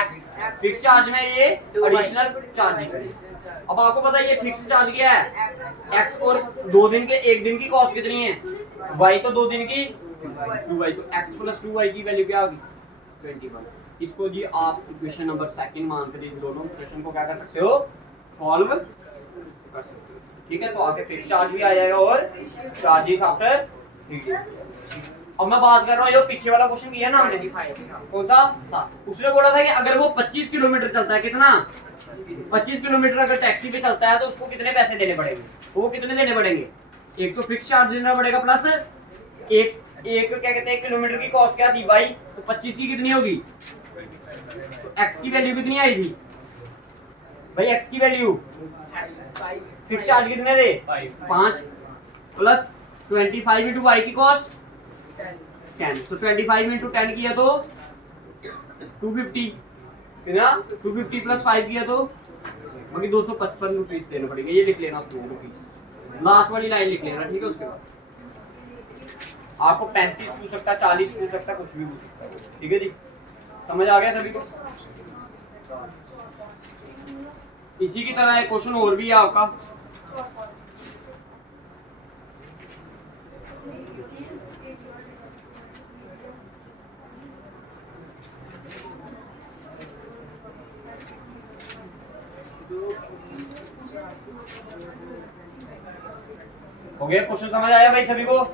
फिक्स चार्ज में, ये एडिशनल चार्जेस। अब आपको पता है ये फिक्स चार्ज क्या है, x, और 2 दिन के, 1 दिन की कॉस्ट कितनी है, y, तो 2 दिन की 2y, तो x + 2y की वैल्यू क्या होगी, 21। इसको जी आप इक्वेशन नंबर 2 मान कर इन दोनों इक्वेशन को क्या कर सकते हो, सॉल्व कर सकते हो। ठीक है, तो आगे फिक्स चार्ज भी आ जाएगा और चार्जेस आफ्टर 3 डेज। अब मैं बात कर रहा हूँ जो पीछे वाला क्वेश्चन किया ना हमने, कौन सा था, उसने बोला था कि अगर वो 25 किलोमीटर चलता है, कितना, 25 किलोमीटर अगर टैक्सी पे चलता है तो उसको कितने पैसे देने पड़ेंगे, वो कितने देने पड़ेंगे, एक तो फिक्स चार्ज देना पड़ेगा, प्लस एक क्या कहते हैं किलोमीटर की कॉस्ट क्या थी भाई, तो 25 की कितनी होगी, तो x की वैल्यू कितनी आई थी भाई, x की वैल्यू, फिक्स चार्ज कितने थे, 5, प्लस 25 इंटू y की कॉस्ट 10, तो 25 इंटू 10 किया तो 250, कितना 250 प्लस 5 किया तो बाकी 255 रुपीज देने पड़ेंगे। ये लिख लेना उसमें रुपीज, लास्ट वाली लाइन लिख लेना, ठीक है? उसके बाद आपको 35 पूछ सकता है, 40 पूछ सकता है, कुछ भी पूछ सकता है। ठीक है जी, समझ आ गया सभी को? इसी की तरह एक क्वेश्चन और भी है आपका, हो गया क्वेश्चन समझ आया भाई सभी को?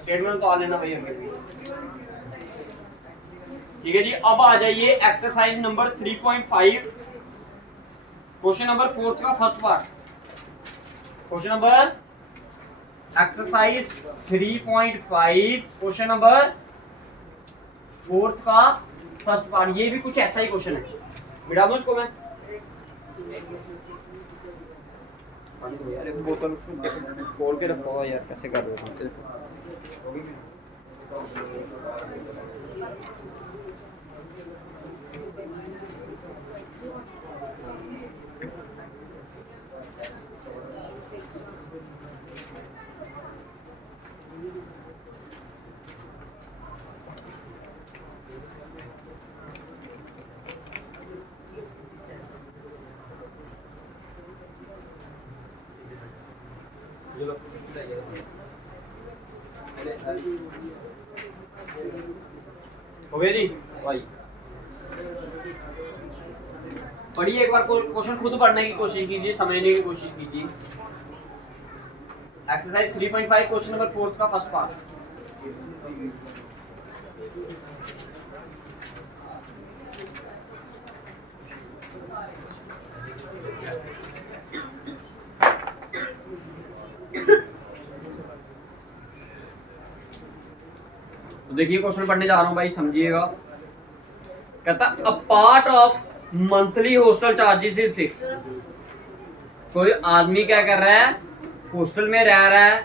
स्टेटमेंट तो आ लेना भाई अभी। ठीक है जी, अब आ जाइए एक्सरसाइज नंबर 3.5 क्वेश्चन नंबर 4 का first part. Question number exercise 3.5 question number 4 का फर्स्ट पार्ट। ये भी कुछ ऐसा ही क्वेश्चन है, मिटा दूं इसको मैं? अरे बोतल उसको खोल के रखो यार, कैसे कर रहे हो? हो गया जी भाई? पढ़िए एक बार, क्वेश्चन खुद पढ़ने की कोशिश कीजिए, समझने की कोशिश कीजिए। एक्सरसाइज 3.5 क्वेश्चन नंबर 4 का फर्स्ट पार्ट। तो देखिए क्वेश्चन पढ़ने जा रहा हूं भाई, समझिएगा। कहता a part of monthly hostel charges is fix. कोई आदमी क्या कर रहा है, हॉस्टल में रह रहा है,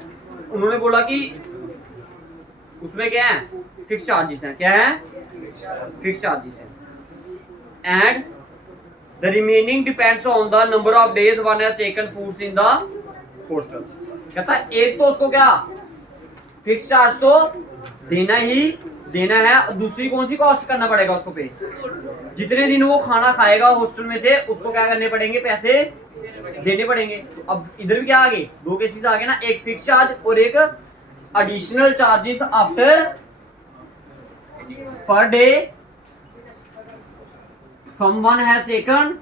उन्होंने बोला कि उसमें क्या है, फिक्स चार्जेस हैं। क्या है? फिक्स चार्जेस हैं। And the remaining depends on the number of days one has taken foods in the hostel. कहता है एक तो उसको क्या फिक्स चार्ज तो देना ही देना है, दूसरी कौन सी कॉस्ट करना पड़ेगा उसको पे? जितने दिन वो खाना खाएगा हॉस्टल में से उसको क्या करने पड़ेंगे, पैसे देने पड़ेंगे। अब इधर भी क्या आगे, दो केसेस आगे ना, एक फिक्स चार्ज और एक additional charges after per day someone has taken.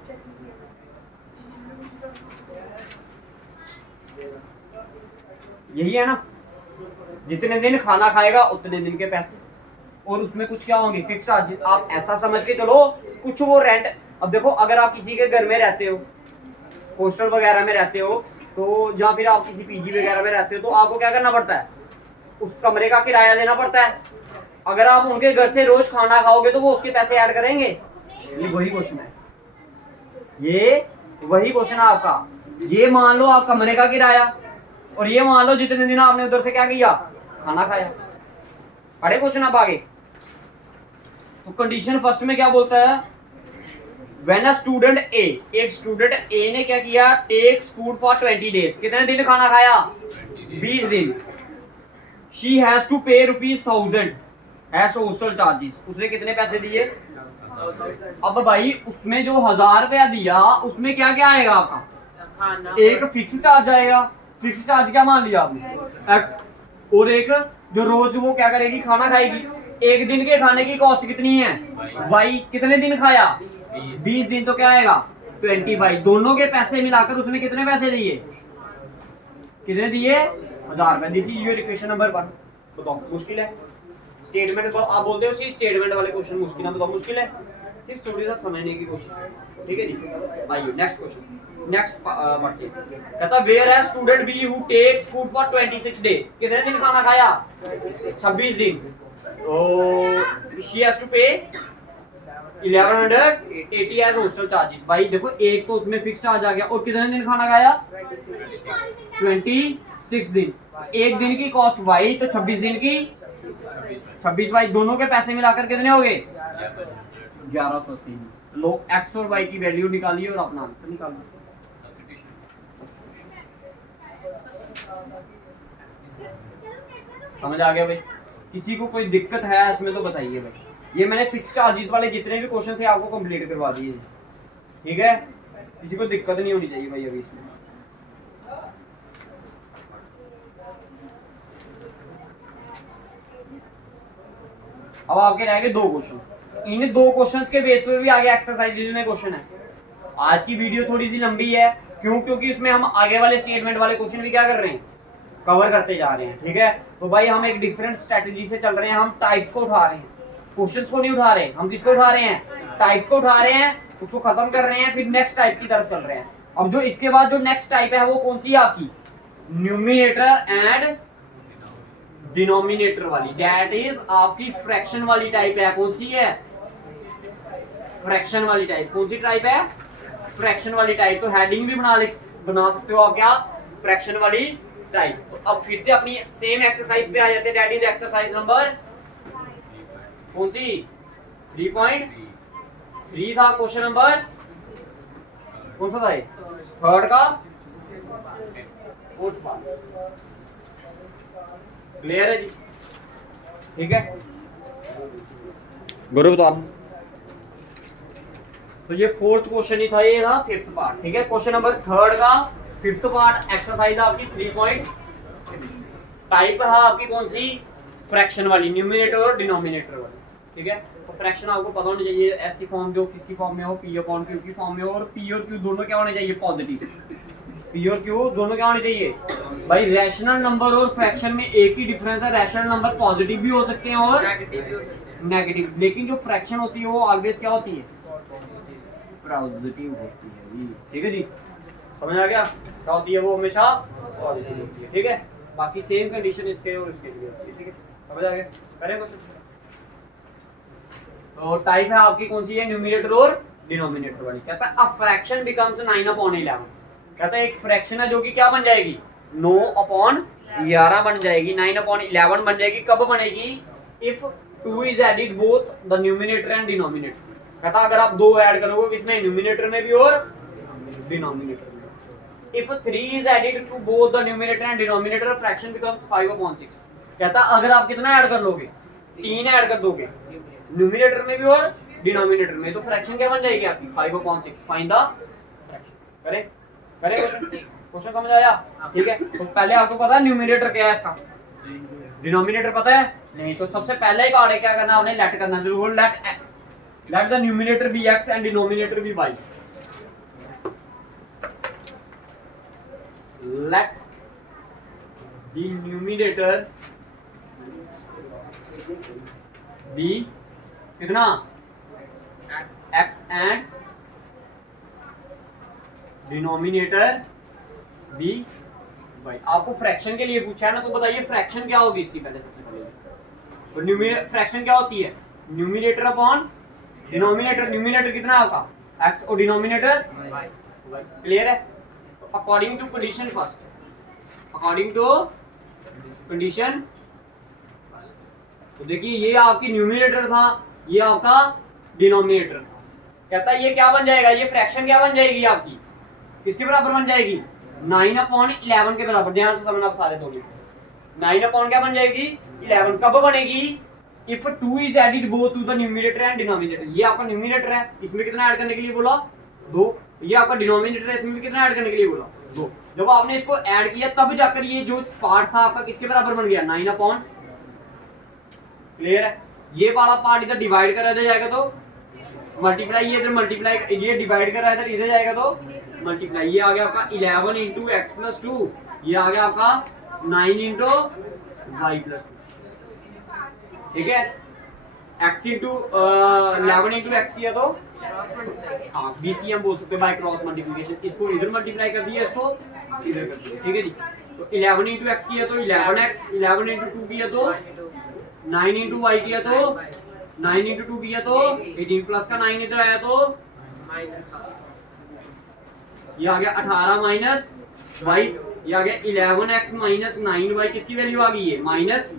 यही है ना, जितने दिन खाना खाएगा उतने दिन के पैसे, और उसमें कुछ क्या होंगे, फिक्स चार्जेस। आप ऐसा समझ के चलो कुछ वो रेंट। अब देखो अगर आप किसी के घर में रहते हो, हॉस्टल वगैरह में रहते हो, तो या फिर आप किसी पीजी वगैरह में रहते हो, तो आपको क्या करना पड़ता है, उस कमरे का किराया देना पड़ता है। अगर आप उनके घर से रोज खाना खाओगे तो वो उसके पैसे ऐड करेंगे। ये वही क्वेश्चन है, ये वही क्वेश्चन है आपका। ये मान लो आप कमरे का किराया, और ये मान लो जितने दिन आपने उधर से क्या किया, खाना खाया। पढ़े क्वेश्चन आप आगे। तो कंडीशन फर्स्ट में क्या बोलता है, व्हेन अ स्टूडेंट ए, एक स्टूडेंट ए ने क्या किया, टेक्स फूड फॉर 20 डेज। कितने दिन खाना खाया? 20 दिन। शी हैज टू पे ₹1000 एज हॉस्टल चार्जेस। उसने कितने पैसे दिए? अब भाई उसमें जो 1000 रुपया दिया उसमें क्या क्या आएगा आपका? खाना। एक फिक्स चार्ज आएगा। फिक्स चार्ज क्या मान लिया आपने, एक्स, और एक जो रोज वो क्या करेगी, खाना खाएगी। एक दिन के खाने की कॉस्ट कितनी है, वाई। कितने दिन खाया? 20 दिन। तो क्या आएगा 20 बाई। दोनों के पैसे मिलाकर उसने कितने पैसे दिए, कितने दिए? 1000 रुपए। This is your equation number 1। बताओ मुश्किल है? स्टेटमेंट तो आप बोलते हो सी, स्टेटमेंट वाले क्वेश्चन मुश्किल है, बताओ मुश्किल है? सिर्फ थोड़ी सा समझने की कोशिश। ठीक है जी, आइए नेक्स्ट क्वेश्चन। नेक्स्ट पढ़िए। कहता वेयर है student be who takes food for 26 day. कितने दिन खाना खाया? 26 दिन। तो शी हैज टू पे 1180 एज हॉस्टल चार्जेस। भाई देखो एक तो उसमें फिक्स चार्ज आ गया, और कितने दिन खाना खाया? 26 दिन। एक दिन की कॉस्ट वाई, तो 26 दिन की 26 वाई। दोनों के पैसे मिलाकर कितने हो गए? 1180। लो एक्स और वाई की वैल्यू निकालिए और अपना आंसर निकालिए। समझ आ गया भाई? किसी को कोई दिक्कत है इसमें तो बताइए भाई। ये मैंने फिक्स चार्जेस वाले जितने भी क्वेश्चन थे आपको कंप्लीट करवा दिए। ठीक है, किसी को दिक्कत नहीं होनी चाहिए भाई अभी इसमें। अब आपके रहेंगे 2 क्वेश्चन। इन 2 क्वेश्चंस के बेस पे भी आगे एक्सरसाइज में क्वेश्चन है। आज की वीडियो थोड़ी सी लंबी है, क्यों? क्योंकि इसमें हम आगे वाले स्टेटमेंट वाले क्वेश्चन भी क्या कर रहे हैं, कवर करते जा रहे हैं, ठीक है। तो भाई हम एक डिफरेंट स्ट्रेटजी से चल रहे हैं, हम टाइप्स को उठा रहे हैं, क्वेश्चंस को नहीं उठा रहे, हम किसको उठा रहे हैं, टाइप को उठा रहे हैं, उसको खत्म कर रहे हैं, फिर नेक्स्ट टाइप की तरफ चल रहे हैं। अब जो इसके बाद जो नेक्स्ट टाइप है वो कौन सी है आपकी, न्यूमिनेटर एंड डिनोमिनेटर वाली, दैट इज आपकी फ्रैक्शन वाली टाइप है। कौन सी है, फ्रैक्शन वाली टाइप। कौन सी टाइप है, फ्रैक्शन वाली टाइप। तो हेडिंग भी बना सकते हो आप, क्या, फ्रैक्शन वाली टाइप। तो अब फिर से अपनी सेम एक्सरसाइज पे आ जाते हैं, दैट इज एक्सरसाइज नंबर कौन सी, 3.3 था क्वेश्चन नंबर, कौन सा था ये, थर्ड का फोर्थ पार्ट। क्लियर है जी, ठीक है। गुरु बता, तो ये फोर्थ क्वेश्चन ही था, ये था फिफ्थ पार्ट, ठीक है। क्वेश्चन नंबर थर्ड का फिफ्थ पार्ट एक्सरसाइज आपकी 3 टाइप है आपकी कौन सी, फ्रैक्शन वाली, न्यूमिनेटर और डिनोमिनेटर वाली, ठीक है। तो फ्रैक्शन आपको पता होना चाहिए ऐसी फॉर्म जो किसकी फॉर्म में हो, पी अपॉन क्यू की फॉर्म में हो, और पी और क्यू दोनों क्या होने चाहिए, पॉजिटिव। पी और क्यू दोनों क्या होने चाहिए भाई, रैशनल नंबर और फ्रैक्शन में एक ही डिफरेंस है, रैशनल नंबर पॉजिटिव भी हो सकते हैं और नेगेटिव, लेकिन जो फ्रैक्शन होती है वो ऑलवेज क्या होती है, पॉजिटिव होती है, ठीक है जी। समझ आ गया, क्या होती है वो, हमेशा पॉजिटिव होती है, ठीक है। बाकी सेम कंडीशन इसके और इसके लिए होती है, ठीक है। समझ आ गया, करें क्वेश्चन। तो टाइप है आपकी कौन सी है, न्यूमिनेटर और डिनोमिनेटर वाली। कहता है अ फ्रैक्शन बिकम्स 9/11। कहता है एक फ्रैक्शन है जो कि क्या बन जाएगी, 9/11 बन जाएगी, 9/11 बन जाएगी। कब बनेगी, if 2 is added both the numerator and denominator. कहता अगर आप 2 ऐड करोगे किसमें, न्यूमिनेटर में भी और डिनोमिनेटर में। If 3 is added to both the numerator and denominator, fraction becomes 5/6। कहता अगर आप कितना ऐड कर लोगे, 3 ऐड कर दोगे न्यूमिनेटर में भी और डिनोमिनेटर में, तो फ्रैक्शन क्या बन जाएगी आपकी, 5/6। Find the fraction. करें क्वेश्चन समझ आया, ठीक है। तो पहले आपको पता है न्यूमिनेटर क्या है इसका, डिनोमिनेटर पता है नहीं, तो सबसे पहले ही कार्ड क्या करना, आपने लेट करना जरूर, let the numerator be x and denominator be y। Let the numerator be कितना, x and denominator be y। आपको फ्रैक्शन के लिए पूछा है ना, तो बताइए फ्रैक्शन क्या होगी इसकी, पहले सबसे पहले तो न्यूमिनेटर फ्रैक्शन क्या होती है, न्यूमिनेटर अपॉन डिनोमिनेटर। न्यूमिनेटर कितना है आपका x और डिनोमिनेटर y। क्लियर है। तो according to condition first, according to condition, तो देखिए ये आपकी न्यूमिनेटर था, ये आपका डिनोमिनेटर था। कहता है ये क्या बन जाएगा, ये फ्रैक्शन क्या बन जाएगी आपकी, किसके बराबर बन जाएगी, 9/11 के बराबर। ध्यान से समझना आप सारे दोनों, 9 क्या बन जाएगी, 11। कब बनेगी, if 2 is added both to the numerator and denominator. ये आपका न्यूमिनेटर है, इसमें कितना ऐड करने के लिए बोला, 2। ये आपका डिनोमिनेटर है, इसमें भी कितना ऐड करने के लिए बोला, 2। जब आपने इसको ऐड किया तब जाकर ये जो पार्ट था आपका किसके बराबर बन गया, 9। क्लियर है। ये वाला पार्ट इधर डिवाइड कर इधर जाएगा तो मल्टीप्लाई, ये इधर मल्टीप्लाई, ये डिवाइड कर रहा है इधर जाएगा तो मल्टीप्लाई। ये आ गया आपका 11 इंटू x प्लस 2, ये आ गया आपका 9 इंटू वाई प्लस 2, ठीक है। x इंटू 11 इंटू एक्स किया तो हाँ BCM बोल सकते हैं, बाय क्रॉस मल्टीप्लिकेशन। इसको इधर मल्टीप्लाई कर दिया, इसको इधर कर दिया, ठीक है जी। तो 11 इंटू एक्स किया तो 11x, 11 इंटू 2 किया तो 9 इंटू वाई किया तो 9 इंटू 2 किया तो 18 प्लस का 9 इधर आया तो ये आ गया 18 माइनस 22, ये आ गया 11x माइनस 9y। किसकी वैल्यू आ गई है, minus.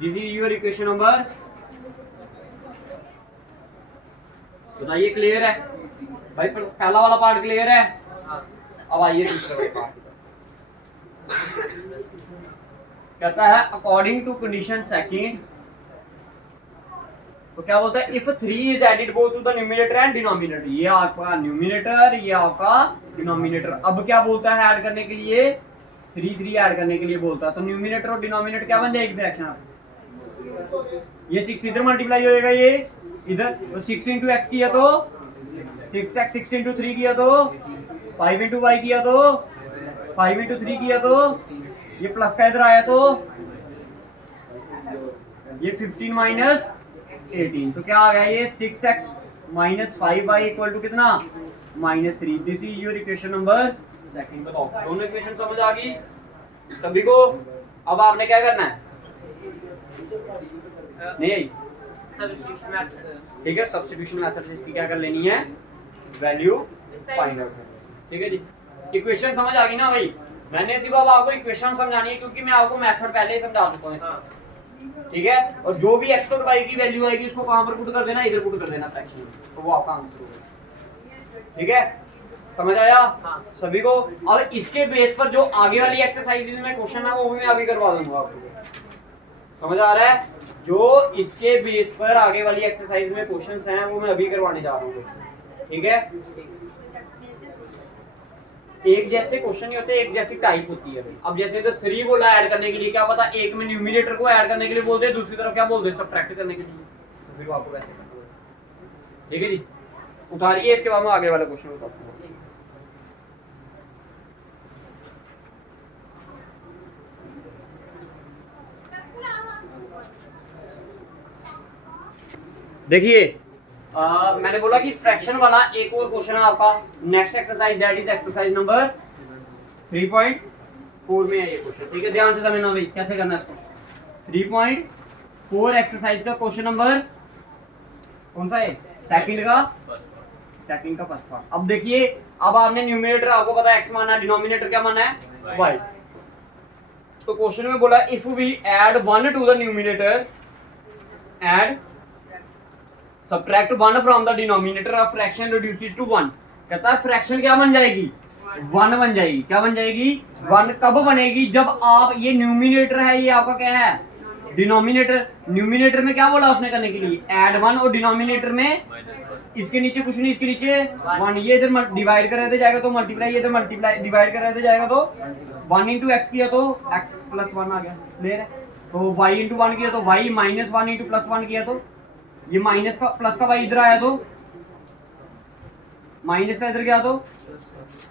This is your equation number, बताइए क्लियर है भाई, पहला वाला पार्ट क्लियर है। अब आइए दूसरे वाले पार्ट। कहता है अकॉर्डिंग टू कंडीशन सेकंड, तो क्या बोलता है, if 3 is added both to the numerator and denominator. ये आपका न्यूमिनेटर, ये आपका डिनोमिनेटर। अब क्या बोलता है ऐड करने के लिए, 3 ऐड करने के लिए बोलता है। तो न्यूमिनेटर और डिनोमिनेटर क्या बन जाएगी फ्रैक्शन, ये 6 इधर मल्टीप्लाई होएगा, ये इधर, तो 6 इंटू एक्स किया तो 6x, 6 इंटू 3 किया तो 5 इंटू वाई किया तो 5 इंटू 3 किया तो ये प्लस का इधर आया तो ये 15 माइनस 18 तो क्या आ गया ये 6x minus 5y equal to कितना -3। This is your equation number second. बताओ दोनों इक्वेशन समझ आ गई सभी को। अब आपने क्या करना है नहीं सब्स्टिट्यूशन मेथड। ठीक है, सब्स्टिट्यूशन मेथड से इसकी क्या कर लेनी है वैल्यू फाइंड आउट। ठीक है जी, इक्वेशन समझ आ गई ना भाई। मैंने सिर्फ अब आपको इक्वेशन समझानी है क्योंकि मैं आपको मेथड पहले ही समझा चुका हूं। हाँ। ठीक है, और जो भी x और y की वैल्यू आएगी उसको कहां पर पुट कर देना, इधर पुट कर देना फ्रैक्शन में, तो वो आपका आंसर होगा। ठीक है, समझ आया हाँ। सभी को। अब इसके बेस पर जो आगे वाली एक्सरसाइज में क्वेश्चन है वो भी मैं अभी करवा दूंगा आपको। समझ आ रहा है? जो इसके बेस पर आगे वाली एक्सरसाइज में क्वेश्चंस हैं वो मैं अभी करवाने जा रहा हूँ। ठीक है, एक जैसे क्वेश्चन नहीं होते, एक जैसी टाइप होती है। अब जैसे इधर 3 बोला ऐड करने के लिए, क्या पता एक में न्यूमिनेटर को ऐड करने के लिए बोल दे, दूसरी तरफ क्या बोल दे सबट्रैक्ट करने के लिए, तो फिर आपको वैसे करना होगा। ठीक है जी, उतारिए इसके बाद में आगे वाला क्वेश्चन बताता हूँ। देखिए मैंने बोला कि फ्रैक्शन वाला एक और क्वेश्चन है आपका next exercise, that is exercise number 3.4 में है ये क्वेश्चन। ठीक है, ध्यान से समझना भाई कैसे करना है इसको। 3.4 एक्सरसाइज का क्वेश्चन नंबर कौन सा है? सेकंड का फर्स्ट पार्ट। अब देखिए, अब आपने न्यूमरेटर आपको पता है x माना है, डिनोमिनेटर क्या माना है y। तो क्वेश्चन में बोला if we add 1 to the numerator and subtract 1 from the denominator, a fraction reduces to 1। कहता है फ्रैक्शन क्या बन जाएगी 1 बन जाएगी। क्या बन जाएगी 1। कब बनेगी? जब आप ये न्यूमिनेटर है, ये आपका क्या है डिनोमिनेटर। न्यूमिनेटर में क्या बोला उसने करने के लिए ऐड 1, और डिनोमिनेटर में इसके नीचे कुछ नहीं, इसके नीचे 1। ये इधर डिवाइड कर रहते जाएगा तो मल्टीप्लाई, ये इधर मल्टीप्लाई डिवाइड कर रहते जाएगा तो 1 इंटू एक्स किया तो x प्लस 1 आ गया क्लियर है। तो y इंटू 1 किया तो y माइनस 1 इंटू प्लस 1 किया तो ये माइनस का प्लस का y इधर आया तो माइनस का इधर गया तो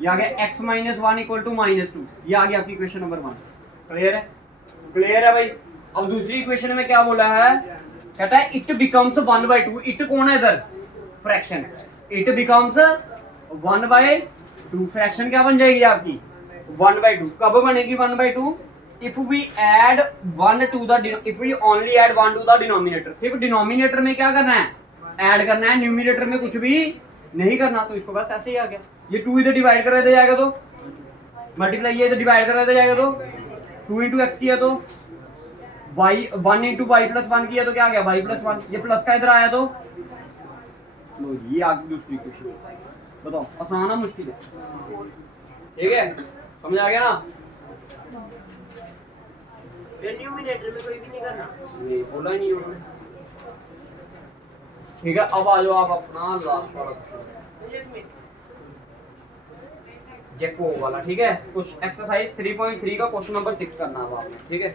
ये आ गया x माइनस 1 इक्वल टू -2। ये आ गया आपकी इक्वेशन नंबर 1। क्लियर है? क्लियर है भाई। अब दूसरी इक्वेशन में क्या बोला है, कहता है इट बिकम्स 1/2। इट कौन है इधर फ्रैक्शन, इट बिकम्स 1/2। फ्रैक्शन क्या बन जाएगी आपकी 1/2। कब बनेगी 1/2? if we add 1 to the if we only add 1 to the denominator। सिर्फ डिनोमिनेटर में क्या करना है ऐड करना है, न्यूमिनेटर में कुछ भी नहीं करना। तो इसको बस ऐसे ही आ गया, ये 2 इधर डिवाइड कर रहे थे जाएगा तो मल्टीप्लाई, ये इधर डिवाइड कर रहे थे जाएगा तो 2 इंटू एक्स किया तो y 1 इंटू वाई प्लस 1 किया तो क्या आ गया y प्लस 1। ये प्लस का इधर आया तो लो ये आ गई दूसरी इक्वेशन। बताओ आसान है मुश्किल है? ठीक है, समझ आ गया ना? न्यूमिनेटर में कोई भी नहीं करना, नहीं बोला ही नहीं उन्होंने। ठीक है, अब आ जाओ आप अपना लास्ट वाला जैकोब वाला। ठीक है, कुछ एक्सरसाइज 3.3 का क्वेश्चन नंबर 6 करना है आपने। ठीक है,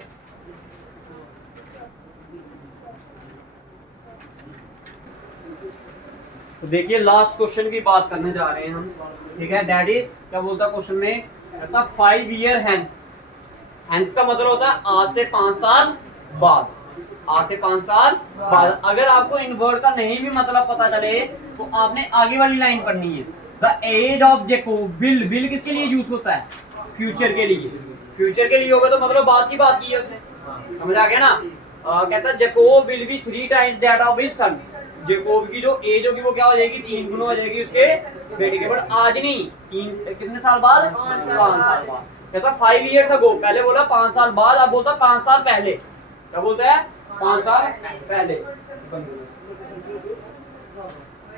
तो देखिए लास्ट क्वेश्चन की बात करने जा रहे हैं हम। ठीक है, दैट इज क्या बोलता क्वेश्चन में, कहता 5 ईयर हेंस। हेंस का मतलब होता है आज से 5 साल बाद। आज से 5 साल बाद। अगर आपको इन वर्ड का नहीं भी मतलब पता चले तो आपने आगे वाली लाइन पढ़नी है। The age of Jacob will. Will किसके लिए यूज होता है? फ्यूचर के लिए। फ्यूचर के लिए होगा तो मतलब बात की बात की है उसने। समझ आ गया ना? कहता है Jacob will be 3 times that of his sun. Jacob की जो एज होगी वो क्या हो जाएगी 3 गुना हो जाएगी उसके बेटे के। बट आज नहीं, 3 कितने साल बाद 5 साल बाद। कहता 5 इयर्स अगो, पहले बोला 5 साल बाद, अब बोलता 5 साल पहले। क्या बोलता है 5 साल पहले।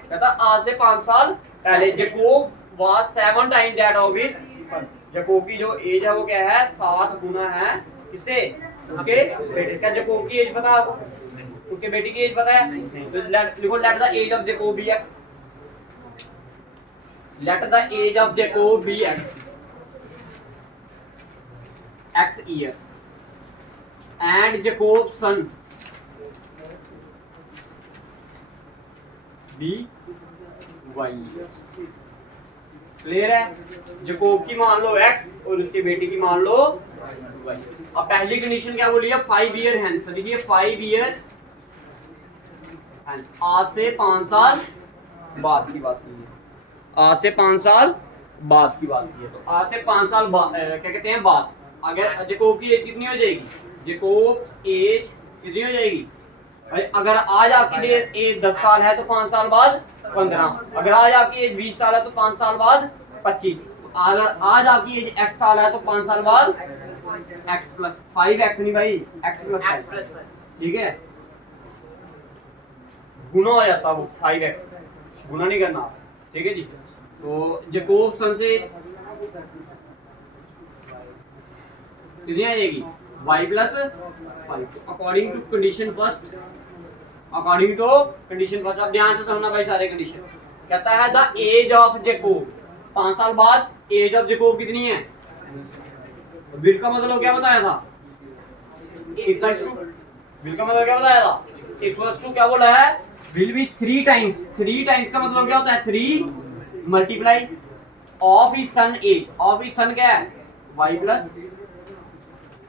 कहता आज से 5 साल पहले Jacob was 7 times that of his sun. Jacob की जो एज है वो क्या है 7 गुना है किसे उसके बेटे। क्या जैकोब की एज पता है आपको? उसके बेटे की एज पता है? तो लिखो let the age of Jacob be x। Let the age of Jacob be x years and Jacob's son be y years। Clear है। जैकोब की मान लो x और उसके बेटे की मान लो y। अब पहली कंडीशन क्या बोली है, 5 ईयर हैंस। देखिए 5 ईयर हैंस, आज से 5 साल बाद की बात की है। आज से 5 साल बाद की बात की है। तो आज से 5 साल बाद क्या कहते हैं बाद। अगर जैकोब की एज कितनी हो जाएगी, जैकोब एज कितनी हो जाएगी भाई, अगर आज आपकी एज 10 साल है तो 5 साल बाद 15, अगर आज आपकी एज 20 साल है तो 5 साल बाद 25, अगर आज आपकी एज x साल है तो 5 साल बाद x प्लस 5x नहीं भाई, x plus x plus one. ठीक है, गुना हो जाता वो 5x, गुना नहीं करना, ठीक है जी। तो जैकोब सन से कितनी आएगी y plus 5। According to condition first, according to condition first, अब ध्यान से समझना भाई सारे कंडीशन। कहता है द एज ऑफ जैकोब, 5 साल बाद एज ऑफ जैकोब कितनी है, विल का मतलब क्या बताया था, इक्वल्स टू, विल का मतलब क्या बताया था, इक्वल्स टू क्या बोला है, विल बी 3 टाइम्स। 3 टाइम्स का मतलब क्या होता है, 3 multiply of his son age, of his son क्या है y प्लस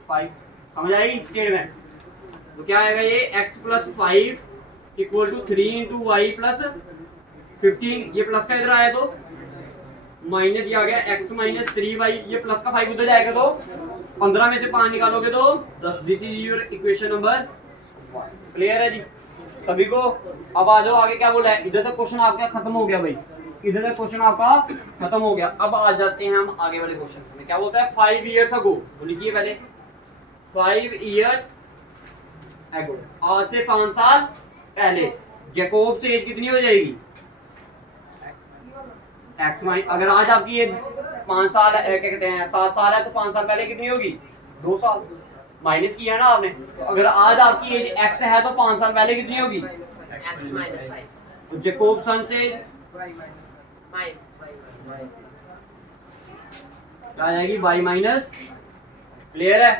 5। समझ आएगी स्टेटमेंट। तो क्या आएगा ये x plus 5 equal to 3 into y plus 15, ये प्लस का इधर आया तो माइनस, ये आ गया x माइनस 3y, ये प्लस का 5 उधर जाएगा तो 15 में से 5 निकालोगे तो 10। This is your equation number 1। Clear है जी सभी को। अब आ जाओ आगे, क्या बोला है, इधर तक क्वेश्चन आपका खत्म हो गया भाई, इधर तक क्वेश्चन आपका खत्म हो गया। अब आ जाते हैं हम आगे वाले क्वेश्चन में। क्या बोलता है 5 इयर्स अगो, तो लिखिए पहले 5 इयर्स अगो, आज से 5 साल पहले जैकोब से एज कितनी हो जाएगी, x माइनस, अगर आज आपकी ये 5 साल क्या कहते हैं 7 साल है तो 5 साल पहले कितनी होगी 2 साल, माइनस किया ना आपने। तो अगर आज आपकी एज x है तो 5 साल पहले कितनी होगी, एक्स माइनस 5 तो जैकोब सन से माइनस क्या आ जाएगी y माइनस। क्लियर है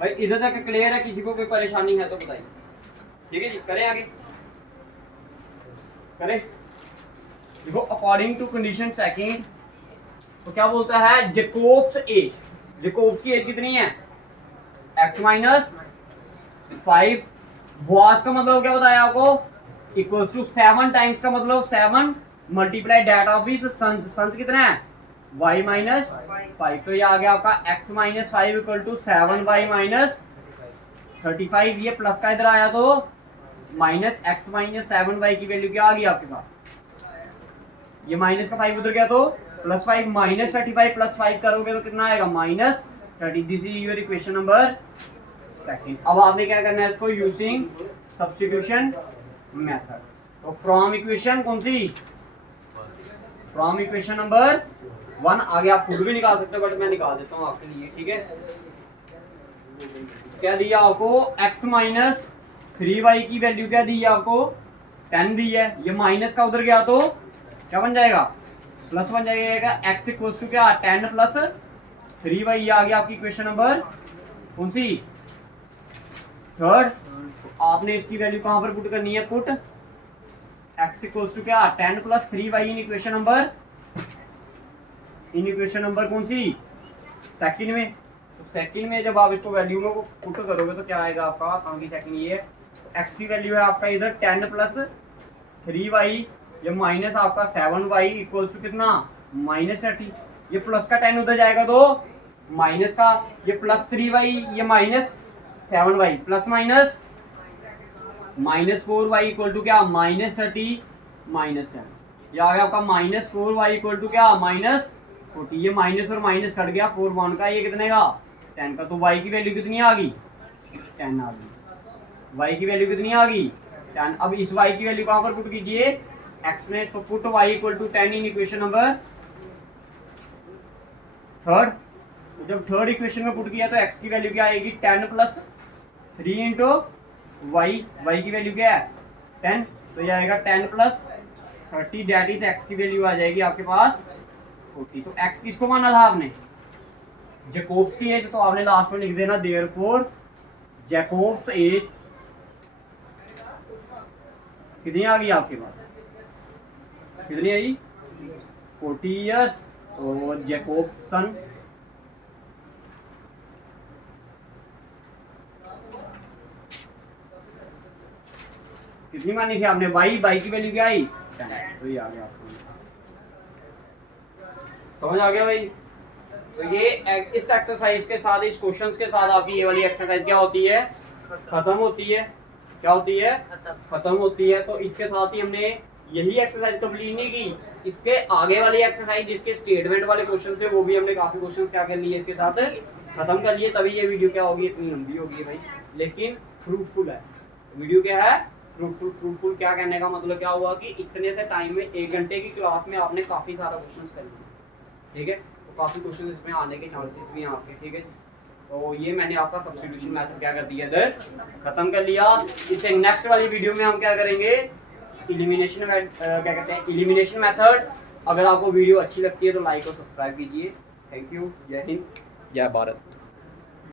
भाई, इधर तक क्लियर है, किसी को कोई परेशानी है तो बताइए। ठीक है जी, करें आगे, करें। देखो अकॉर्डिंग टू कंडीशन सेकंड, तो क्या बोलता है जैकोब्स एज, जैकोब्स की एज कितनी है x माइनस 5, वास का मतलब क्या बताया आपको, इक्वल्स टू 7 टाइम्स का मतलब 7 multiply that of his sons, sons कितना है y माइनस 5, तो ये आ गया आपका x minus 5 equal to 7y minus 35, ये प्लस का इधर आया तो माइनस x माइनस 7y की वैल्यू क्या आ गई आपके पास, ये माइनस का 5 उधर गया तो प्लस 5, माइनस 35 प्लस 5 करोगे तो कितना आएगा minus 30। This is your equation number second. अब आपने क्या करना है इसको, यूजिंग सब्स्टिट्यूशन मेथड। तो फ्रॉम इक्वेशन कौन सी, फ्रॉम इक्वेशन नंबर 1, आगे आप खुद भी निकाल सकते हो बट मैं निकाल देता हूँ आपके लिए, ठीक है। क्या दिया आपको, x माइनस 3y की वैल्यू क्या दी है आपको 10 दी है, ये माइनस का उधर गया तो क्या बन जाएगा, प्लस बन जाएगा। x इक्वल्स टू क्या 10 प्लस 3y, ये आ गया आपकी इक्वेशन नंबर कौन सी, थर्ड। तो आपने इसकी वैल्यू कहां पर पुट करनी है, पुट x इक्वल्स टू क्या 10 प्लस 3y इन इक्वेशन नंबर, इन इक्वेशन नंबर कौन सी सेकंड में। तो सेकंड में जब आप इसको वैल्यू में पुट करोगे तो क्या आएगा आपका, कहां की सेकंड, ये x की वैल्यू है आपका इधर 10 प्लस 3y, ये माइनस आपका 7y इक्वल्स टू कितना माइनस 30, ये प्लस का 10 उधर जाएगा तो माइनस का, ये प्लस 3y, ये minus 7y, plus minus minus 4y equal to क्या माइनस 30 माइनस 10, ये आ गया आपका माइनस 4y इक्वल टू क्या माइनस 40, ये माइनस और माइनस कट गया 4 1 का, ये कितने का 10 का, तो y की वैल्यू कितनी आ गई 10 आ गई, y की वैल्यू कितनी आ गई 10। अब इस y की वैल्यू कहां पर पुट कीजिए x में, तो put y equal to 10 in equation number third. जब थर्ड इक्वेशन में पुट किया तो x की वैल्यू क्या आएगी 10 प्लस 3 इंटू y, y की वैल्यू क्या है 10, तो ये आएगा 10 प्लस 30 डेट इज x की वैल्यू आ जाएगी आपके पास 40। तो x किसको माना था आपने, जैकोब्स की एज, तो आपने लास्ट में लिख देना देयरफॉर जैकोब्स एज कितनी आ गई आपके पास, कितनी आई 40 इयर्स और जैकोब्सन, कितनी मानी थी आपने? y की वैल्यू क्या आई? 10। वही आ गया आपको, समझ आ गया भाई? तो ये इस एक्सरसाइज के साथ, इस क्वेश्चंस के साथ आपकी ये वाली एक्सरसाइज क्या होती है? खत्म होती है। क्या होती है? खत्म होती है। तो इसके साथ ही हमने यही एक्सरसाइज कंप्लीट नहीं की, इसके आगे वाली एक्सरसाइज जिसके स्टेटमेंट वाले क्वेश्चन थे वो भी हमने काफी क्वेश्चंस क्या कर लिए इसके साथ खत्म कर लिए। तभी ये वीडियो क्या होगी, इतनी लंबी होगी भाई, लेकिन फ्रूटफुल है वीडियो। क्या है? फ्रूटफुल। फ्रूटफुल क्या कहने का मतलब क्या हुआ कि इतने से टाइम में 1 घंटे की क्लास में आपने काफी सारा क्वेश्चंस कर लिया, ठीक है? तो काफी क्वेश्चंस इसमें आने के चांसेस भी हैं आपके, ठीक है? तो ये मैंने आपका सब्स्टिट्यूशन मेथड क्या कर दिया इधर, खत्म कर लिया। इससे नेक्स्ट वाली वीडियो में हम क्या करेंगे, इलिमिनेशन क्या कहते हैं, इलिमिनेशन मेथड। अगर आपको वीडियो अच्छी लगती है तो लाइक और सब्सक्राइब कीजिए। Thank you. जय हिंद, जय भारत।